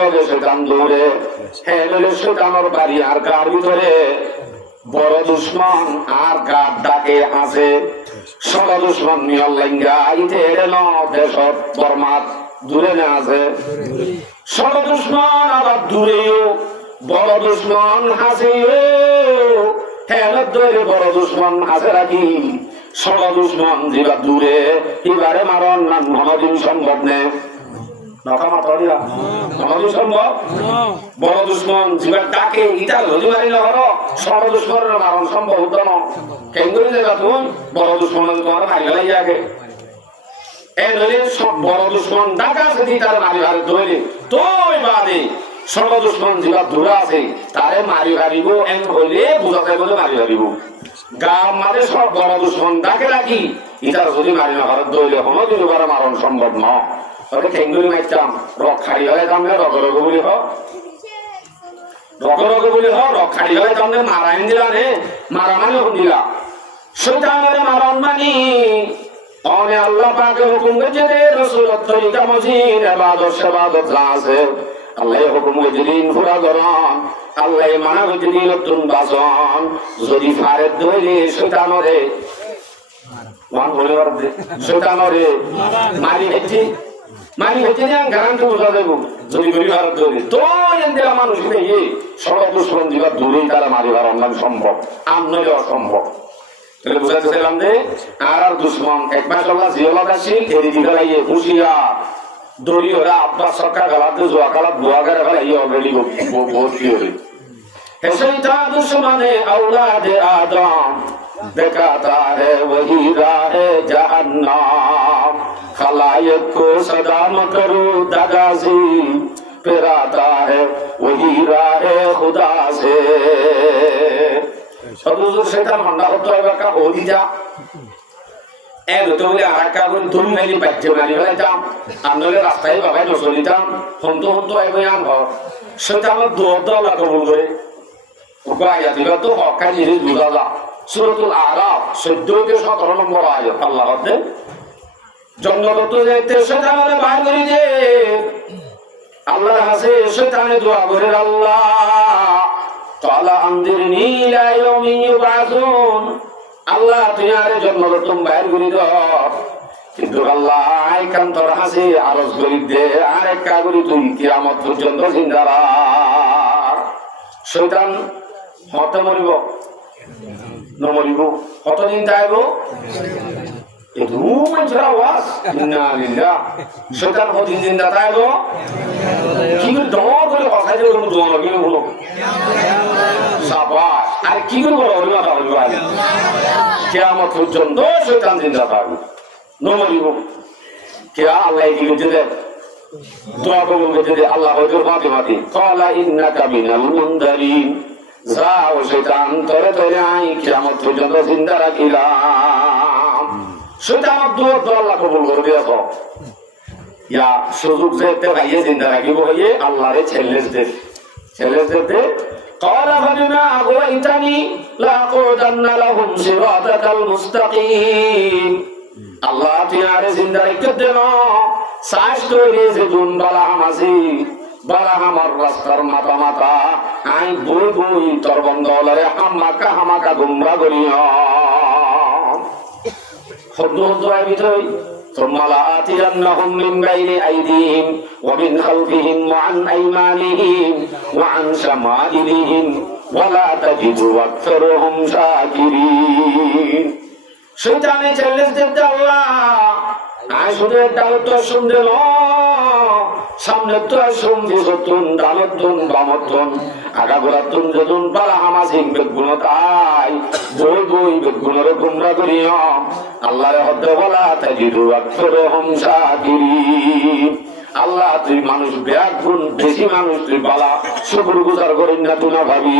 লগে লগে শয়তান দৌড়ে। হ্যাঁ বলে শয়তানের বাড়ি আর গার ভিতরে বড় দুশ্মন আর গার ডাকে আছে। ষড় দুশ্মন নিয়ল্লাঙ্গা ইতে এড়েন দেশ বর্মাত দূরে না আছে। ষড় দুশ্মন আবার দূরেও, বড় দুশ্মন হাসিও। হ্যাঁ ধরে বড় দুশ্মন হাসে রাখি। ষড় দুশ্মন যেবার দূরে এবারে মারণ না মনোদিন সম্ভব নেই। বড় দুশ্মন যেবার ডাকে ইটা যদি মারি না হলো ষড় দুশ্মনের মারণ সম্ভব হতো না। কেন করে যাবা তুমি বড় দুশ্মন তোমার মারি ফেলাই আগে। সব বড় দুশ্মন ডাকা যদি তার মারি ভারে ধরে তো বাদে ষড় দুশ্মন যেবার দূরে আছে তারে মারি হারিব এম হইলে বুঝাতে বলে মারি হারিব। গাঁ মাঝে সব বড় দুশ্মন ডাকে রাখি ইটার যদি মারি না ভারত দইলে কোনো দিন মারণ সম্ভব নয়। ঠেঙ্গুলি মারতাম রক খাড়ি হয়ে যাম রগ রগ বলি হ রগ রগ বলি হ রক খাড়ি হয়ে যাম মারাইন দিলা রে মারা মানে দিলা শয়তানের মারণ মানি অনে আল্লাহ পাকে হুকুম করেছে রে রাসূলের তরিকা মজিদ ইবাদত সেবাদত আছে। আল্লাহ হুকুম করেছে দিন পুরা গরম, আল্লাহ মানা করেছে দিন নতুন বাসন। যদি ফারে ধরে শয়তানরে ওয়ান বলে পারবে শয়তানরে মারি হেঁচি মারি হচ্ছে যে গ্যারান্টি বোঝা দেবো যদি গরিব ভারত ধরে তো এরা মানুষ নেই ষড় দুশ্মন যেবার দূরেই তারা মারি ভার অন্যান সম্ভব আর নইলে অসম্ভব। তাহলে বুঝাতে চাইলাম যে আর দুশ্মন এক মাস আমরা জিওলাদ আসি এরি দিকে লাগিয়ে হুঁশিয়া দড়ি ওরা আব্বা সরকার গালাতে জোয়া কালা বুয়া গারে ফেলাইয়ে অলরেডি ভর্তি হবে। হেসেইটা দুশ্মনে আওলাদে আদম দেখাতা হে ওহি রাহে জাহান্নাম। खलायक को सदा मकरू दगा से फिराता है वही राह खुदा से। अब हुजूर शैतान मंडा होता है का हो दी जा ए तो बोले आका को तुम नहीं बच्चे वाली वाला जाम आंदोलन रास्ता ही बाबा जो सोली जाम हम तो आए बयान हो शैतान दो ला कबूल करे उनको आया दिला तो हक्का जिरिस बुझाला सूरতুল আরাফ 14 के 17 নম্বর আয়াত আল্লাহ বলেন জঙ্গলত যাইতে শয়তানে বার করে দে আল্লাহর কাছে শয়তানে দোয়া করে আল্লাহ তাআলা আনদিরনি ইলা ইয়াউমি ইউবাসুন। আল্লাহ তুই আরে জঙ্গলত বাইর করে দাও কিন্তু আল্লাহ আইকান তোর কাছে আরজ করি দে আর এক কাগরি তুই কিয়ামত পর্যন্ত জিন্দা রাখ। শয়তান হতে মরিব নমরিব কতদিন তাইব itu menjerawas innalillah শয়তান কতদিন জিন্দা থাকব কি করে দম করে কথা দিয়ে কোনো দম লাগে বলো শাবাশ আর কি করে বলো ওই মাথা বলবো কিয়ামত পর্যন্ত শয়তান জিন্দা থাকবে নমরিব কে আল্লাহ কি দিতে দোয়া কবুল করতে আল্লাহ হয়তো ফাতিমাতি ক্বালা ইন্নাকা মিনাল মুনদারিন যাও শয়তান তোরে তোরে আই কিয়ামত পর্যন্ত জিন্দা রাখিলাম। শয়তান দোয়া তো আল্লাহ কবুল করে দিয়েছো ইয়া সুযোগ যেতে ভাইয়ে জিন্দা রাখিব হইয়ে আল্লাহরে ছেলেস দে ক্বালা ফাবিমা আগওয়াইতানি লাকুদান্না লাহুম সিরাতাকাল মুস্তাকিম। আল্লাহ তিনারে জিন্দা রাখতে দেন সাজ তৈরি যে দুন বালা হামাজি বালা হামার রাস্তার মাথা মাথা আই বই বই তোর বন্ধ হলরে হামাকা গুমরা করিয়া হদ্দু হদ্দু আইবিতই ثم لآتينهم من بين أيديهم ومن خلفهم وعن أيمانهم وعن شمائلهم ولا تجد أكثرهم شاكرين। শয়তানে চ্যালেঞ্জ দিতে আল্লাহ আই শুধু একটা উত্তর শুনতে ন সামনে তো শুনছি সতুন ডানতুন বামতুন আগাগোড়াতুন যতুন পালা হামাসিং বেগুন তাই বই বই বেগুনের গুমরা করিও আল্লাহর হদ্দ বলা তাজিদু আকসরহুম শাকিরিন। আল্লাহ তুই মানুষ ব্যাগ গুণ বেশি মানুষ তুই বালা শুকর গুজার করেন না তুই না ভাবি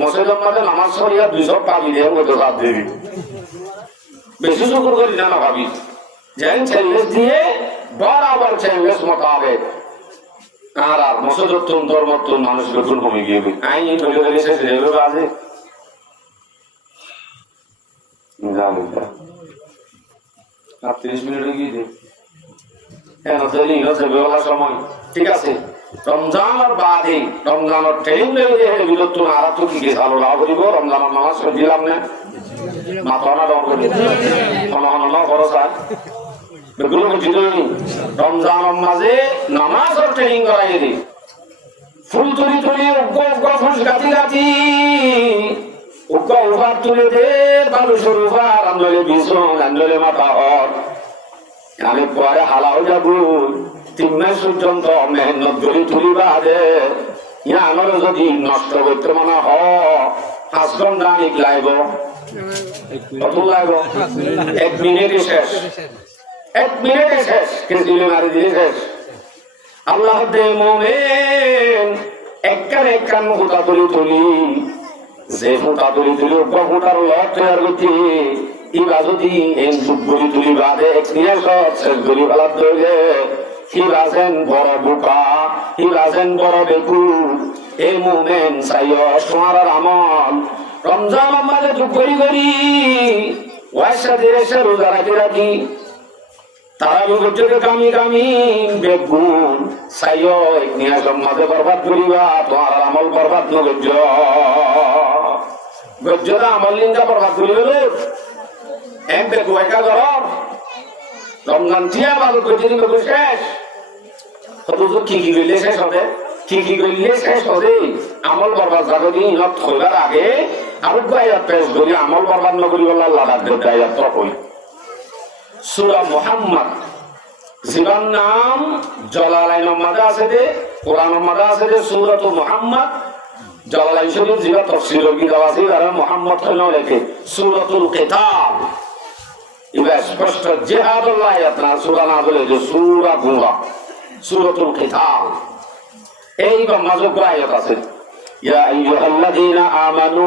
মসজিদের মধ্যে নামাজ পড়িয়া 200 পাবি দেয় মতো সাথ দেবি বেশি শুকর করি না ভাবি যেন চ্যালেঞ্জ দিয়ে বরাবর চ্যালেঞ্জ মোতাবেক আর মসজিদের তুন তোর মতন মানুষ বেতন কমে গিয়ে আইন ধরে ধরে শেষ হয়ে যাবে আজে আর 30 মিনিট গিয়ে সময় ঠিক আছে রমজানের বাদে রমজানের ট্রেন বিরত আর তো কি ভালো লাভ করিব রমজানের নামাজ দিলাম না মাথা না দর করি খরচ হয় রমজানের মাঝে নামাজের ট্রেনিং করাই দিই ফুল তুলি তুলি ফুল গাতি গাতি উপার তুলে দে মানুষের উপার আন্দোলে ভীষণ আন্দোলে মাথা হর আমি পরে হালা হয়ে যাব 3 মাস পর্যন্ত মেহনত করে তুলিবা দে ইয়া আমার যদি নষ্ট করতে মনে হ 5 ঘন্টা নিক লাগব কত লাগব 1 মিনিটে শেষ 1 মিনিটে শেষ কিন্তু মারি দিলে শেষ আল্লাহ দে মোমেন একখান হুতা তুলি তুলি যে হুতা তুলি তুলি হুতার লট তৈরি করতে ইবা যদি এই যুগ গড়ি তুলি বাদে একদিনে সব শেষ গড়ি ফেলার দৌড়ে হি রাজেন বড় বোকা হি রাজেন বড় বেকু এই মোমেন চাইও তোমার আমল রমজান আমাদের যুগ গড়ি গড়ি ওয়াইসা ধীরে সে রোজা রাখি রাখি তারা যদি কামি কামি বেগুন চাইও একদিনে সমাজে বরবাদ করিবা তোমার আমল বরবাদ নগর্য গজ্জরা আমল লিঙ্গা বরবাদ করিবে এক বেগু একা কর রমজান টিয়া বাদত গজ্জি বেগু শেষ কি কি করলে শেষ হবে কি কি করলে শেষ হবে আমল বরবাদ যাবে ইনত হইবার আগে আরো গায়াত পেশ করি আমল বরবাদ নকরি বলা লাগাত দে গায়াত কই সূরা মুহাম্মদ জিবান নাম জালালাইনের মাঝে আছে দে কোরআনের মাঝে আছে দে সূরাতু মুহাম্মদ জালালাইন শরীফ জিবা তাফসীরের কিতাব আছে আর মুহাম্মদ কেন লেখে সূরাতুল কিতাব ইবা স্পষ্ট জিহাদুল আয়াত না সূরা না বলে যে সূরা গুরা সূরাতুল কিতাব এই বা মাঝে আয়াত আছে ইয়া আইয়ুহাল্লাযীনা আমানু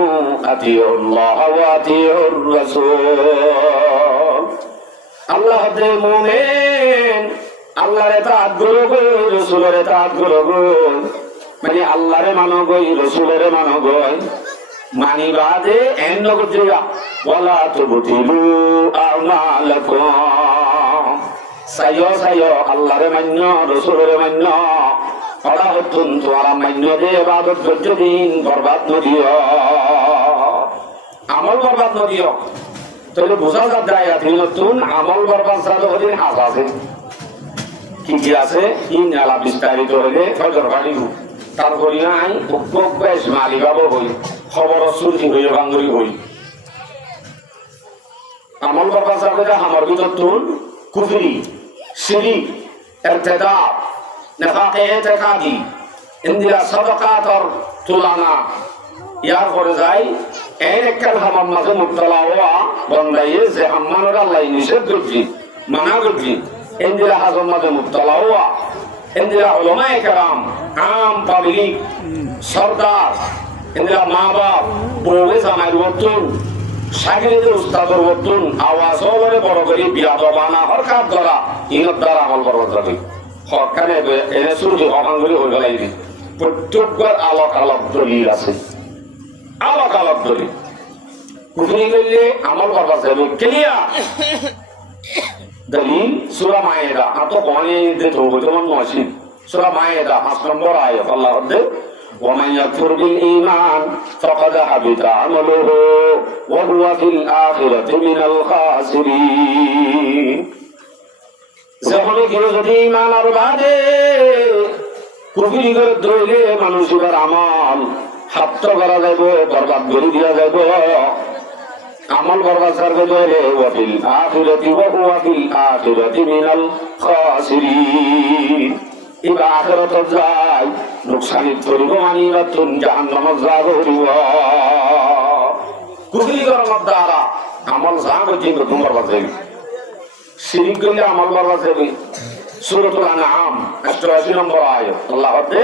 আতিউল্লাহ ওয়া আতিউর রাসূল আল্লাহ দে মুমিন আল্লাহর ইতাআত করো রাসূলের ইতাআত করো মানে আল্লাহরে মানো গই রাসূলের মানো গই মানি বাদে এন নগর জিয়া ওয়ালা তুবতিলু আমালাকুম সাইয়ো সাইয়ো আল্লাহরে মান্য রাসূলের মান্য ওরা হতুন তোমার মান্য দে ইবাদত করতে দিন বরবাদ নদিও আমল বরবাদ নদিও তাহলে বোঝা যায় নতুন আমল বরবাদ সাথে হলে হাস আছে কি কি আছে ইন আলা বিস্তারিত হলে ফজর বাড়ি তারপরে আই বেশ মালিকাব হই খবর শুনছি হই বাঙ্গুরি হই আমল বরবাদ সাথে আমার ভিতর তুন কুফরি শিরিক ইরতিদাদ নিফাক ইতিকাদি ইন্দিরা সাদাকাত আর তুলানা ইয়ার পরে যায় এর একখান আমার মাঝে মুক্তলা হওয়া বন্ধাইয়ে যে আমার আল্লাহ নিষেধ করছি মানা করছি ইন্দিরা হাজর মাঝে মুক্তলা হওয়া ইন্দিরা উলামায়ে কেরাম আম পাবলিক সরদার ইন্দিরা মা বাপ বউয়ে জামাইর বর্তন সাগিরিদের উস্তাদর বর্তন আওয়াজ হলে বড় করে বিয়া দবানা হরকাত ধরা ইনত দ্বারা আমল বরবাদ রাখি হরকানে এনে শুরু অভাঙ্গুলি হয়ে গেলাই প্রত্যেকবার আলোক আলোক দলিল আছে আলোক আলোক দলিল কুফরি করলে আমল বরবাদ যাবে ক্লিয়ার দলিল সূরা মায়েদা আতো কোনে দিতে হবে তোমার নসিব সূরা মায়েদা 5 নম্বর আয়াত আল্লাহ বলে ومن يكفر بالإيمان فقد حبط عمله وهو في الآخرة من الخاسرين যখন কেউ যদি ঈমান আর বাদে কুফরি করে ধরলে মানুষের আমল হাত করা যাবে বরবাদ করে দিয়া যাবে আমল বরবাদ করবে ধরে ওয়াফিল আখিরাতি ওয়া হুয়া ফিল আখিরাতি মিনাল খাসিরিন ইবা আখিরাত যায় নুকসানিত করিব মানি রাতুন জাহান্নাম যাব কুফরি করার দ্বারা আমল যাবে যে তোমার বাজে শিরিক করলে আমল বরবাদ যাবে সূরাতুল আনআম 88 নম্বর আয়াত আল্লাহ বলে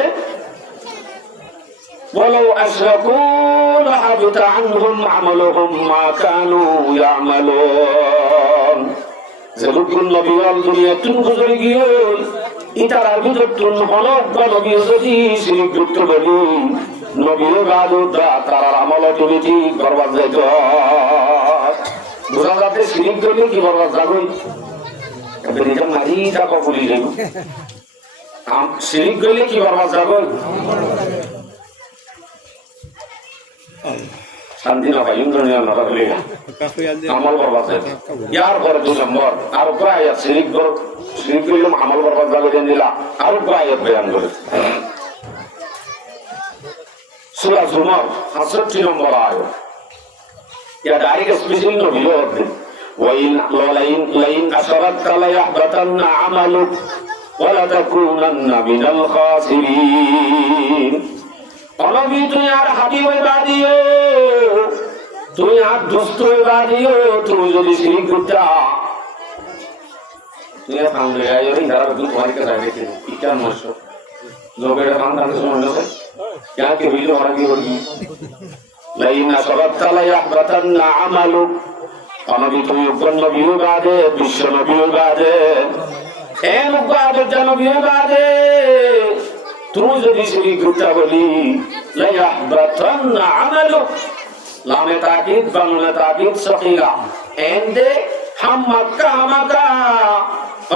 ولو أشركوا لحبط عنهم عملهم ما كانوا يعملون যতক্ষণ নবীর দুনিয়া তুন গুজরে গিয়ে ইতারার ভিতর তুন হলক নবী যদি শিরিক করত বলি নবীর বাদু তারার আমল তুমি ঠিক বরবাদ যাইত বোঝা যাতে শিরিক করলে কি বরবাদ যাবে এটা মারি যাবো বলি যাইব শিরিক গেলে কি বরবাদ যাব শান্তি না পাই দুনিয়া না থাকলে আমল বরবাদ যাবে ইয়ার পরে 2 নম্বর আর প্রায় শিরিক গেলে আমল বরবাদ যাবে দিলা আর প্রায় বয়ান করে সূরা জুমার 67 নম্বর আয়াত ইয়া ডাইরেক্ট স্পেশাল নবী বলতে ওয়াইন লাইন আশরাকতা লা ইয়াহবাতান্না আমালুক ওয়া লা তাকুনান্না মিনাল খাসিরিন নবী তুই আর হাবিব ইবাদিও তুই আর দুষ্ট ইবাদিও তুই যদি শিরক করতা তুই ফাউন্ডে আইরি যারা তুই তোমার কাছে আইতে ইকান মাসো লোকের ফাউন্ডার শুনল না क्या के वीडियो और की होगी लाइन सबत ला यहबतन अमलुक अनबी तुम युगन नबी बादे विश्व नबी बादे ए मुबाद जनबी बादे तू যদি শিরিক করতে বলি লা यहबतन अमलुक লামে তাকিদ বানুলে তাকিদ সকিরা এন্ডে হাম্মাকা হামাকা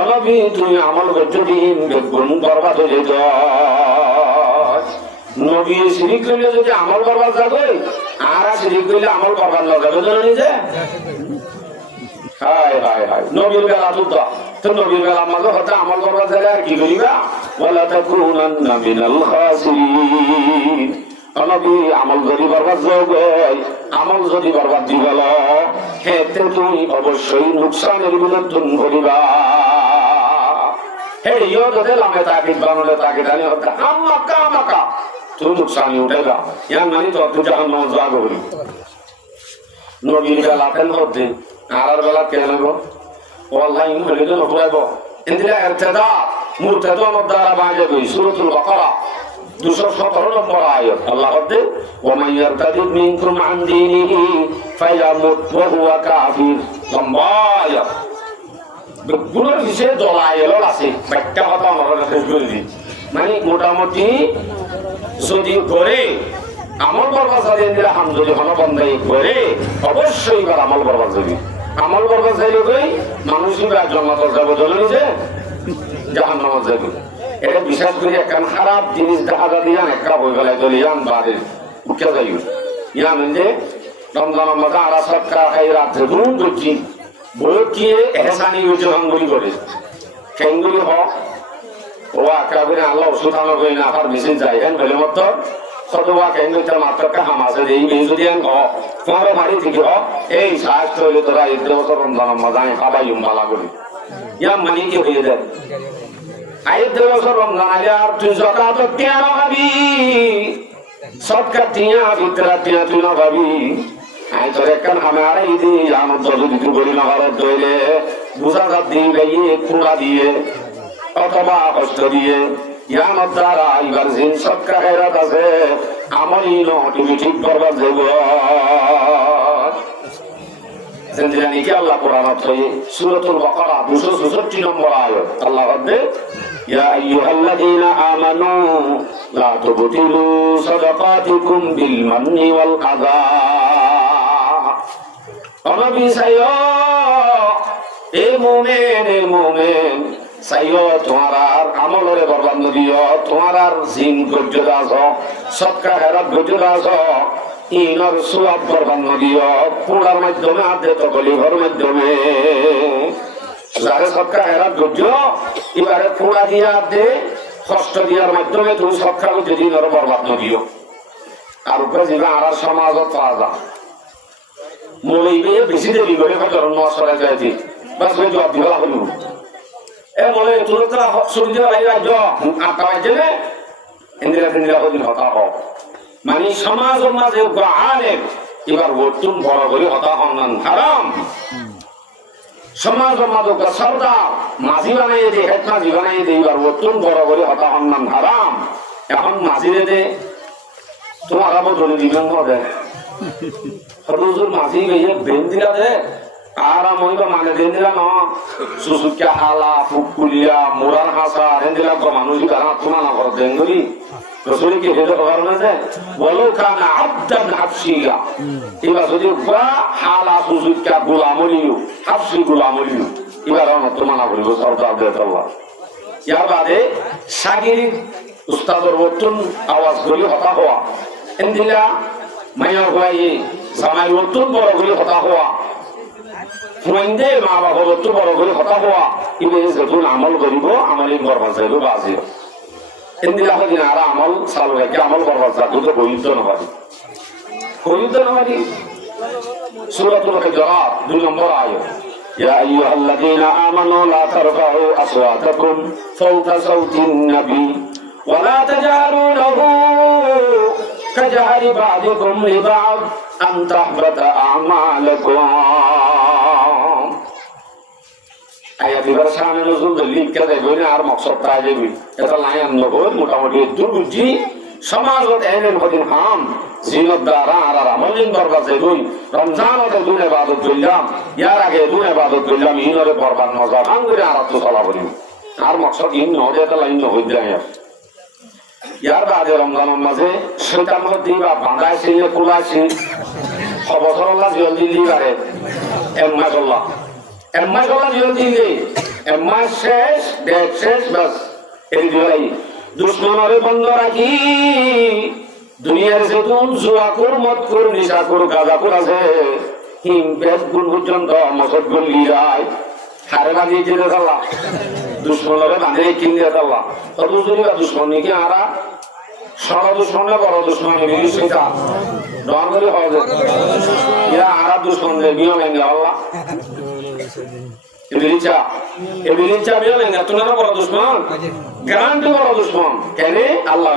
অনবী তুই আমল গজদিন বেগুন বরবাদ হয়ে যায় নবী শিরিক করলে যদি আমল বরবাদ যাবে আর শিরিক করলে আমল বরবাদ না যাবে জানো নিজে হায় হায় হায় নবীর বেলা তো নবীর বেলা মাঝে হতে আমল বরবাদ যাবে আর কি করিবা ওয়ালা তাকুনান্না মিনাল খাসিরিন নবী আমল যদি বরবাদ যাবে আমল যদি বরবাদ দি গেল হেতে তুমি অবশ্যই নুকসানের বিনোদন করিবা হে ইয়ো দে লামে তাকিদ বানুলে তাকিদ আনি হতে আমাকা আমাকা তুই নুকসানি উঠেগা ইয়ার মানে তো তুই জাহান্নামে যাবে বলি নবীর বেলা কেন হতে আর বেলা কেন গো ওয়াল্লাহি হলে তো নবুয়াবো ইনদিলা ইরতিদা মুরতাদা মদারা বাজে গই সূরাতুল বাকারা 217 নম্বর আয়াত আল্লাহ বলে ওয়া মান ইয়ারতাদিদ মিনকুম আন দীনিহি ফায়ামুত ওয়া হুয়া কাফির সম্মায়া গুণের বিষয়ে দলাইল আছে একটা কথা আমার কাছে বলি মানে মোটামুটি যদি করে আমল বরবাদ যাবে দিলে হাম যদি হনবন্দাই করে অবশ্যই এবার আমল বরবাদ যাবে আমল বরবাদ যাইলে কই মানুষই বা জান্নাতে যাবে জানেন যে জাহান্নামে যাবে এটা বিশেষ করে একখান খারাপ জিনিস দেখা দিয়ে একটা বই গেলে দলিয়ান বাড়ির উঠে যাইব ইয়া মানে রমজানের মধ্যে আরা সৎকার খাই রাত্রে ঘুম করছি বই কি এহসানি হয়েছে হাঙ্গুলি করে খেঙ্গুলি হোক ও আঁকড়া করে আল্লাহ ওষুধ আলো করি না আবার মেশিন যাই হেন ভেলে মত সদবা কেঙ্গুলিটার মাত্র কাম আছে এই মেয়ে যদি আন হোক তোমার বাড়ি থেকে হোক এই স্বাস্থ্য হইলে তোরা 1 বছর রমজানের মধ্যে আমি খাবাই ভালা করি ইয়া মানে কি হয়ে যায় 1 বছর রমজান আগে আর তুই জকাত তিয়া না ভাবি সৎকার তিয়া ভিতরা তিয়া তুই না ভাবি আই তোর একখান আমার এই দি আমার যদি তুই বলি না ভারত দইলে বুঝা যা দিয়ে গাইয়ে কুড়া দিয়ে অথবা কষ্ট দিয়ে ইয়ার দ্বারা এবার জিন সৎকার হেরাত আছে আমলই ন তুমি ঠিক করবার যাব জিন্দানি কি আল্লাহ কোরআনত হয়ে সূরাতুল বাকারা 266 নম্বর আয়াত আল্লাহ বলে ইয়া আইয়ুহাল্লাযীনা আমানু লা তুবতিলু সাদাকাতিকুম বিল মান্নি ওয়াল আযা নবী সাইয়্যা এ মুমিন সাইয়্যা তোমার আর আমলরে বরবাদ নদিও তোমার আর জিন গজ্জ দাস সৎকার হেরাত গজ্জ দাস ইনর সওয়াব বরবাদ নদিও পুরার মাধ্যমে আদে তো গলিভর মাধ্যমে যারে সৎকার হেরাত গজ্জ এবারে পুরা দিয়া দে কষ্ট দিয়ার মাধ্যমে তুমি সৎকার যদি নর বরবাদ নদিও আর উপরে যেটা আর সমাজত পাওয়া যায় মৌলিবে বেশি দেরি করে ধরুন নসরা যাইতে বাস ওই জবাব দিবা হলো এ বলে তুলতরা সূর্য লাই রাজ্য আটা বাজে ইন্দ্রিয়া হদিন হতা হোক মানে সমাজের মাঝে আলেম এবার বর্তুন বড় করে হতা হন হারাম সমাজের মাঝে সর্দার মাঝি বানাই দে হেড মাঝি বানাই দে এবার বর্তুন বড় করে হতা হন হারাম এখন মাঝিরে দে তোমার আবার জনে দিবেন হবে হরুজুর মাঝি গিয়ে বেন দিলা দে আর মহিবা মানে দেন দিলা ন সুসুকিয়া হালা ফুকুলিয়া মুরান হাসা দেন দিলা তো মানুষ কারণ তোমার না করে দেন ধরি রসুল কি হেদে খবর না যে বলো কানা আবদান হাফসিয়া এবার যদি হালা সুসুকিয়া গোলামলিও হাফসি গোলামলিও এবার অনত মানা করিব সরকার দেতাল্লাহ ইয়ার বাদে সাগির উস্তাদর বর্তন আওয়াজ করি হতা হওয়া এন্দিলা মাইয়া হওয়াই জামাই বর্তন বড় করে হতা হওয়া হুঁইন্দে মা বাবা বর্তন বড় করে হতা হওয়া ইবে যখন আমল করিব আমলি বরবাদ যাইব বাজিব এন্দিলা হদিন আর আমল চালু রাখি আমল বরবাদ যাবো তো বৈধ নবাদি বৈধ নবাদি সূরাতুল হুজুরাত 2 নম্বর আয়াত يا أيها الذين آمنوا لا ترفعوا أصواتكم فوق صوت النبي ولا تجهروا له كجهر بعضكم لبعض أن تحبط أعمالكم আয়াত এবার সামনে নজরুল দলিল কেটে বলে আর মকসদ প্রায় যাবি এটা লাইন নবর মোটামুটি দুর্বুজি সমাজত এলেন হদিন হাম জিনত দ্বারা আর আমলিন বরবাদ যাইবই রমজান ওদের দুন ইবাদত করলাম ইয়ার আগে দুন ইবাদত করলাম ইনরে বরবাদ মজা ভাঙ করে আর তো চলা বলি আর মকসদ ইন নদে এটা লাইন হই যায় ইয়ার বাদে রমজানের মাঝে শয়তান মধ্যে বা বাঁধাইছে কুলাইছে অবসরল্লাহ জলদি দিবারে এম্মাইল্লাহ জলদি দে এম্মাই শেষ ডেট শেষ বাস এই দুই দুশ্মনরে বন্ধ রাখি দুনিয়ার যেতুন জুয়াকুর মদকুর নিশাকুর গাঁজাকুর আছে হিম পেট গুণ পর্যন্ত মসদ গুণ লিরায় হারে বাঁধিয়ে যেতে চাল্লা দুশ্মনরে বাঁধিয়ে কিনে চাল্লা তত যদি দুশ্মন নাকি আরা সর দুশ্মনে বড় দুশ্মন সেটা ডর করে হওয়া যায় ইয়া আরা দুশ্মন বিয়ে ভেঙে আল্লাহ এবিলিচা বিয়ে ভেঙে তোমরা বড় দুশ্মন গ্যারান্টি বড় দুশ্মন কেন আল্লাহ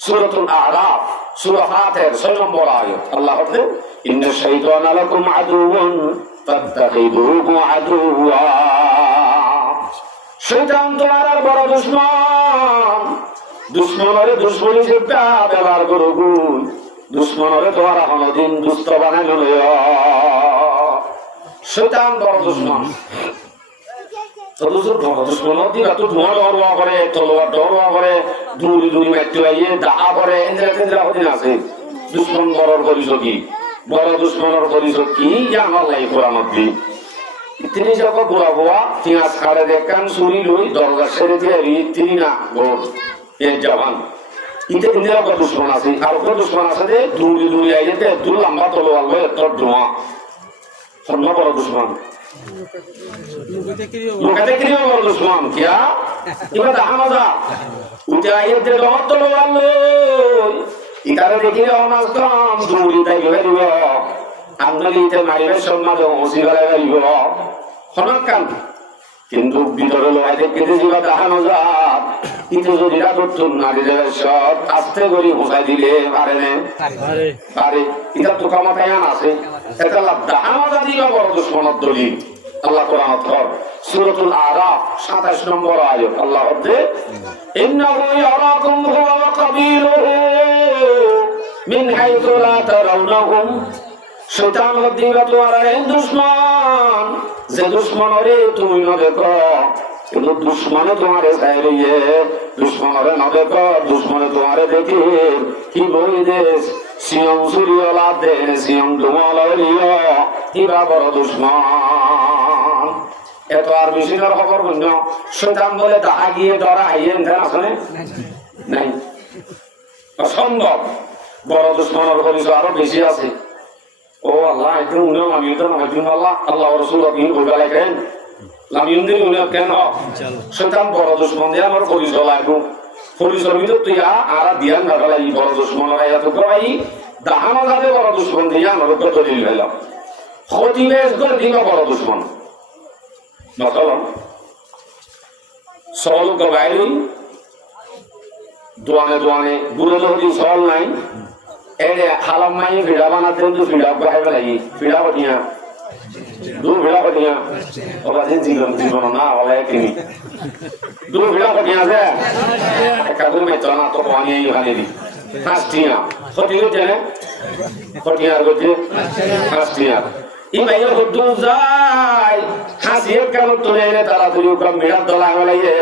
সূরাতুল আরাফ সূরা ফাতির 6 নম্বর আয়াত আল্লাহ বলেন ইন্নাশ শাইতানা লাকুম আদুউন ফাত্তাখিযুহু আদুওয়া শয়তান তোমার বড় দুশমন দুশমনরে দুশমনি যেটা ব্যবহার করো দুশমনরে তোমার কোনদিন দুষ্ট বানানো নয় শয়তান বড় দুশমন তদুসুর বড় দুশমন দিরা তো ধোঁয়া ডরওয়া করে তলোয়ার ডরওয়া করে দূরি দূরি মারতে আইয়ে দা করে এন্দ্রা কেন্দ্রা হদিন আছে দুশমন বড়র পরিচয় কি বড় দুশমনের পরিচয় কি জানার লাই কোরআনত দি তিনি যখন বুড়া বুয়া পেঁয়াজ কাড়ে দেখান চুরি লই দরজা ছেড়ে দিয়ে তিনি না গোল এই জওয়ান ইতে ইন্দিরা বড় দুশমন আছে আর বড় দুশমন আছে যে দূরি দূরি আইয়ে দূর লম্বা তলোয়ার লই তোর ধোঁয়া সন্ন বড় দুশমন লোকেতে কি বড় দুশমন কিয়া এবার দেখা মজা উঠে আইয়ে দে রহত তলোয়ার লই ইতারে দেখি অনাজ কম দূরি তাই ভেবে দিব আমদালিতে মারিবে সমাজ ওসি গলায় দিব হনকান কিন্তু ভিতরে লোহাই দেখতে যেটা দেখানো যাক কিন্তু যদি রাখতুন নারী যাবে সব আস্তে করে হোসাই দিলে পারে না পারে এটা তো কামাতায় আছে এটা লাভ দেখানো যা দিবা বড় দুশমনের দলিল আল্লাহ কোরআন ধর সূরাতুল আরাফ 27 নম্বর আয়াত আল্লাহ বলে ইন্নাহু ইয়ারাকুম হুয়া ওয়া কাবীলুহু মিন হাইতু লা তারাউনাহুম শয়তান হদিবা তোমার দুশমন যে দুশমনরে তুমি না দেখো কিন্তু দুশমনে তোমারে চাইলে দুশমনরে না দেখো দুশমনে তোমারে দেখি কি বই দেশ সিয়ং সূর্যলা দে সিয়ং দুমলালিও কিবা বড় দুশমন এত আর বেশির খবর বুঝলো শয়তান বলে তাহা গিয়ে ধরা আইয়েন আসলে নাই অসম্ভব বড় দুশমনের পরিচয় আরো বেশি আছে ও আল্লাহ একটু উনি আমিও তো নামাজুন আল্লাহ আল্লাহ রসুল আপনি বইবা লাগেন লামিউন দিন উনি কেন শয়তান বড় দুশমন দিয়ে আমার পরিচয় লাগবো পরিচয় ভিতর তুই আর দিয়ান না ফেলাই বড় দুশমনের এত করাই দাহানো যাবে বড় দুশমন দিয়ে আমার উপর দলিল ফেলাম ক্ষতি বেশ করে দিবা বড় দুশমন নচলন সল বাইরে দোয়ানে দোয়ানে বুড়ো যদি সল নাই এরে হালাম মাই ভিড়া বানাতে তো ভিড়া বাহাই লাগি ভিড়া কটিয়া দু ভিড়া কটিয়া ওরা যে জীবন না ওলা কিনি দু ভিড়া কটিয়া যে একাদুর মে চনা তো পানি ওখানে দি ফাস্টিয়া কটিও জানে কটিয়ার গজে ফাস্টিয়া ই মাইয়া হদু যাই হাসিয়ে কেন তুলে এনে তাড়াতাড়ি ওরা মিড়া দলা হলাইয়ে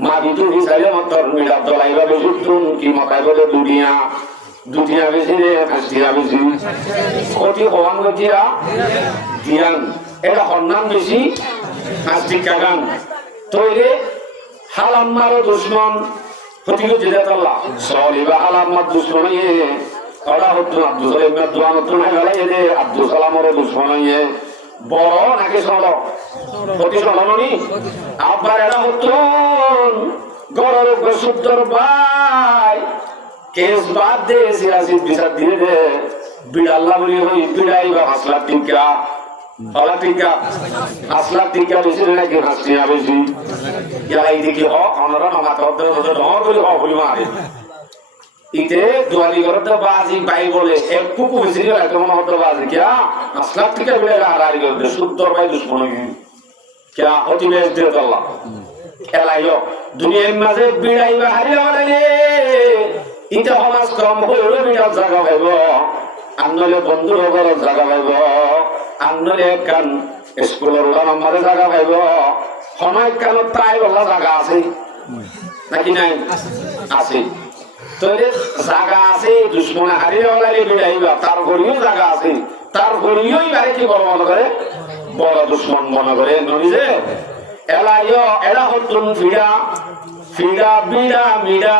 মা বিতু হিসাবে মতর মিড়া দলাইবা বেজুতুন কি মতাই বলে দুটিয়া বেশি রে ফাস্টিয়া বেশি ক্ষতি হওয়ান গতিয়া দিয়ান এটা হন্নান বেশি নাস্তিকা গান তৈরে হালাম্মারও দুশ্মন প্রতিকে জেলে তাল্লা সলিবা হালাম্মার দুশ্মন ওরা হতো আব্দুল সালাম দোয়া নতুন গেলাই রে আব্দুল সালামেরও দুশ্মন বড় নাকি সল প্রতি সলনি আব্বার এরা হতো গড়ের উপরে সত্তর ভাই কেস বাদ দে সিরাসি বিচার দিয়ে দে বিড়াল্লা বলি হই বিড়াই বা হাসলা টিকা হলা টিকা হাসলা টিকা বেশি নাকি হাসিয়া বেশি ইয়ালাই দেখি হ আমরা নামাজ পড়তে হতে ডর বলি হ বলি মারে ইতে দুয়ারি ঘর তো বাজি বাই বলে এক কুকু বেশি গেল কেমন হতো বাজি কিয়া হাসলা টিকা বিড়াই হারাই গেল সত্তর ভাই দুশ্মন কিয়া অতি বেশ দিয়ে আল্লাহ খেলাইও দুনিয়ার মাঝে বিড়াই বা হারিয়ে বলে ইতে সমাজ কম হইলে বিড়াল জায়গা পাইব আনলে বন্ধুর ঘরের জায়গা পাইব আনলে কান স্কুলের উড়ানোর মাঝে জায়গা পাইব সময় কেন তাই বলা জায়গা আছে নাকি নাই আছে তৈরি জায়গা আছে দুশ্মনে হারিয়ে বলে বিড়াইবা তার ঘরেও জায়গা আছে তার ঘরেও বাড়ি কি বড় মনে করে বড় দুশ্মন মনে করে নদীতে এলাইও এরা হতুন ফিরা ফিরা বিড়া মিড়া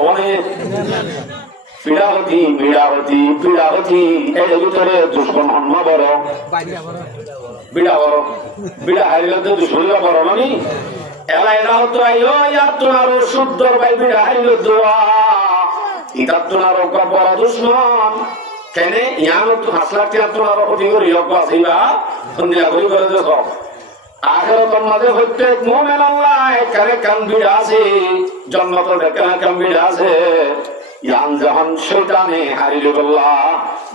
অনেক ফিরা হতি বিড়া হতি বিড়া হতি এর ভিতরে দুশ্মন হন্মা বড় বিড়া বড় বিড়া হারিলে তো দুশ্মনরা বড় ননি এলা এরা হতো আইও ইয়ার তোমার শুদ্ধ ভাই বিড়া হারিল দোয়া ইতার তোমার বড় দুশ্মন কেন ইয়ার তো হাসলা টিয়া তোমার ক্ষতি করি আসিবা সন্ধ্যা করি করে দেখ আখিরাতের মাঝে প্রত্যেক মুমিন আল্লাহ কানে কান বিড়া আছে জন্নতের কানে কান বিড়া আছে ইয়ান জাহান শয়তানে হারিলে বল্লা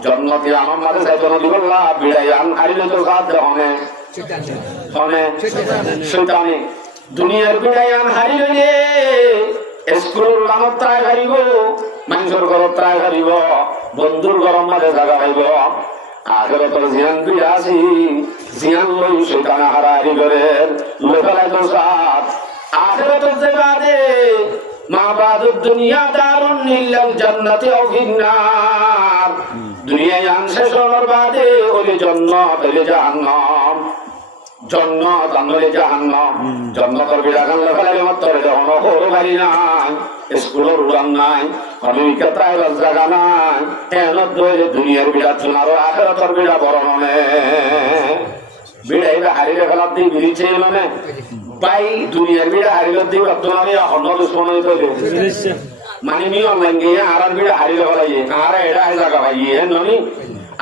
জন্নতে আমার মাঝে যাইতো না বল্লা বিড়া ইয়ান হারিলে তো সাথ হনে হনে শয়তানে দুনিয়ার বিড়া ইয়ান হারিলে স্কুলের লানত ত্রায় হারিব মানুষের ঘরত ত্রায় হারিব বন্ধুর ঘরের মাঝে জায়গা পাইব আখিরাতের জিয়ান বিড়া আছে জিয়ান লই শয়তান হারাই করে লোকালাই তো সাথ আখিরাতের জায়গাতে মা বাদুদ দুনিয়া দারুন নিলাল জান্নাতি আও ফিন্নার দুনিয়ায় আনসে সোনার বাদে ওলে জান্নাত ওলে জাহান্নাম জান্নাত আনলে জাহান্নাম জান্নাতের বিড়া গান লাগালে মাত্র যখন হলো গাড়ি নাই স্কুলের উড়ান নাই অনেক তাই জায়গা নাই এনত দুনিয়ার বিড়া চুনারো আখিরাতের বিড়া বড় মনে বিড়াই হারিয়ে ফেলার দিয়ে বিড়িছে মানে বাই দুনিয়ার বিড়া হারিয়ে দিয়ে তোমার অন্য দুশ্মন হইতে মানে নি অনলাইন গিয়ে আর বিড়া হারিয়ে ফেলাই আর এটা জায়গা পাই ননি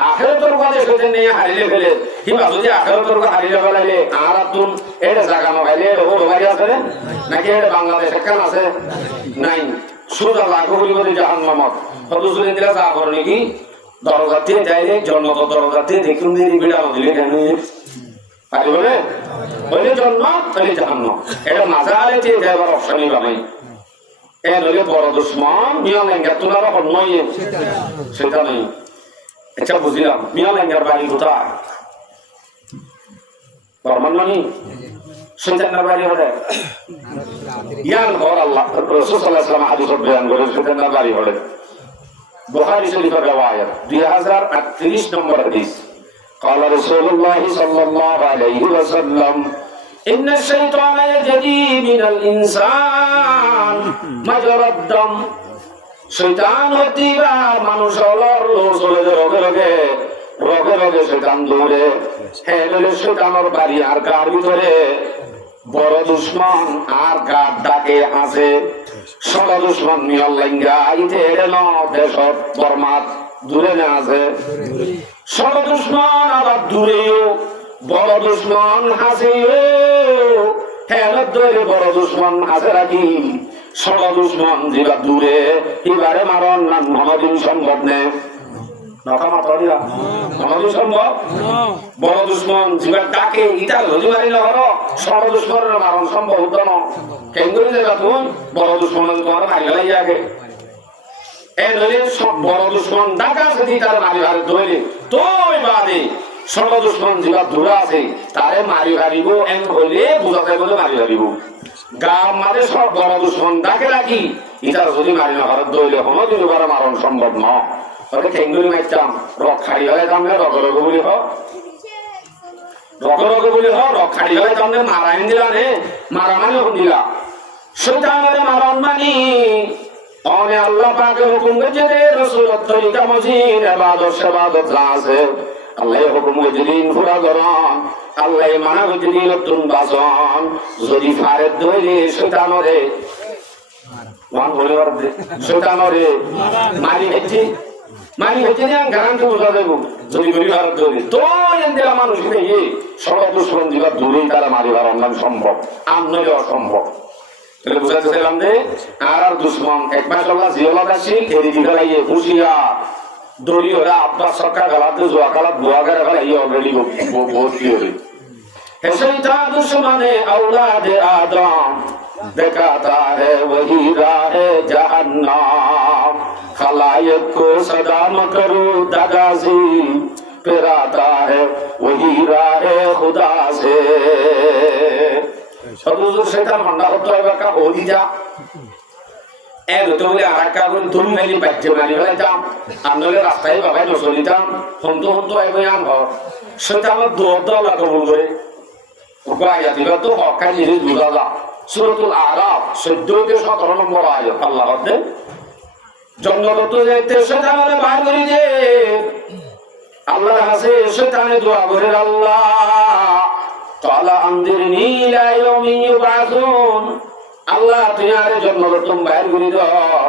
আখেরাতের কথা সেটা নিয়ে হারিয়ে ফেলে কিংবা যদি আখেরাতের কথা হারিয়ে ফেলাইলে আর তুন এটা জায়গা নখাইলে ও বাড়ি আছে নাকি এটা বাংলাদেশ একখান আছে নাই সোজা লাগু বলি জাহান্নামত সদস্য দিলে যা করো নাকি দরজাতে যাইলে জন্মত দরজাতে দেখুন বিড়া দিলে কেন পারি বলে বলে জন্ম তাহলে জাহান্নাম এটা মাঝালে চেয়ে যাইবার অপশনই বা নাই এ নইলে বড় দুশ্মন মিয়া লেঙ্গা তোমার নয় সেটা নেই আচ্ছা বুঝলাম মিয়া লেঙ্গার বাড়ি কোথায় বর্মান মানি শৈতানের বাড়ি হলে ইয়ান ঘর আল্লাহ রাসূল সাল্লাল্লাহু আলাইহি ওয়াসাল্লাম হাদিস বয়ান করে শৈতানের বাড়ি হলে বুখারী শরীফের riwayat 2038 নম্বর হাদিস قال رسول الله صلى الله عليه وسلم إن الشيطان يجري من الإنسان مجرى الدم শয়তান হতিবা মানুষ হলর চলে রোগে রোগে রোগে রোগে শয়তান দৌড়ে হেলে শয়তানের বাড়ি আর গার ভিতরে বড় দুশ্মন আর গার ডাকে আছে ষড় দুশ্মন নিয়ল লাইঙ্গা ইতে এড়ে ন দেশ বর্মাত দূরে না আছে ষড় দুশ্মন আবার দূরেও বড় দুশ্মন হাসিও হেলত ধরে বড় দুশ্মন হাসে রাখি ষড় দুশ্মন যেটা দূরে এবারে মারণ না মনোদিন সম্ভব নে সম্ভব বড় দুশ্মন যেটা ডাকে ইটা যদি মারি না হলো ষড় দুশ্মনের মারণ সম্ভব হতো না কেন করে যাবে তুমি বড় দুশ্মন তোমার মারি ফেলাই আগে সব বড় দুশ্মন ডাকা যদি তার মারি ভারে ধরে তোই বাদে ষড় দুশ্মন যেটা দূরে আছে তারে মারি হারিব এম হইলে বোঝা যায় বলে মারি হারিব গাম মাঝে সব বড় দুশ্মন ডাকে রাখি ইটার যদি মারি না ভারত দইলে কোনো দিন মারণ সম্ভব নয় ঠেঙ্গুলি মারতাম রক খাড়ি হয়ে দাম রগ রগ বলি রক রক বলি রক খাড়ি গেলে তাহলে মারাইন দিলা রে মারামারি হন দিলা শয়তানের মারণ মানি অনে আল্লাহ পাকে হুকুম করেছে রে রাসূলের তরিকা মজিদ ইবাদত শাবাদত আছে আল্লাহ হুকুম করেছে দিন পুরা করন আল্লাহ মানা করেছে দিন নতুন বাসন যদি ফারেদ ধরে শয়তানরে ওয়ান বলিবার শয়তানরে মারি হচ্ছে না গ্যারান্টি বোঝা দেবো যদি পরিবার ধরে তো এদের মানুষ এই সর্বদুষ্করণ জীবন দূরেই তারা মারিবার অন্যান্য সম্ভব আর নইলে অসম্ভব তাহলে বুঝাতে চাইলাম যে আর দুশ্মন এক মাস আল্লাহ জিওলাদ আসি এরি দিকে লাগিয়ে হুঁশিয়া দড়ি ওরা আব্বা সরকার গালাতে জোয়া কালাত বোয়া গাড়া গালাই অলরেডি ভর্তি হবে হেসেইটা দুশ্মনে আওলাদে আদম দেখাতা है वही राह जहन्नम खलायक को सदा न करो दगाज़ी फिर आता है वही राह खुदा से সদুজুর শয়তান হন্ডা হতো এবাকা ওদি যা এর তো বলে আরাকা করে তুমি মেলি বাচ্চা মারি হলে যাম আন্দোলনের রাস্তায় বাবাই নসলিতাম হন্তু হন্তু আইবে আম ঘর শয়তানের দৌড় দৌড় কবুল করে উপায় দিল তো হকাই জিনিস বুঝা যা সূরাতুল আরাফ 14 থেকে 17 নম্বর আয়াত আল্লাহ বলে জঙ্গল তো যেতে শয়তানরে বার করে দে আল্লাহর কাছে শয়তানে দোয়া করে আল্লাহ তাআলা আনদিরনি ইলা ইয়াউমি ইউবাসুন আল্লাহ তুই আরে জঙ্গল তুমি বার করে দাও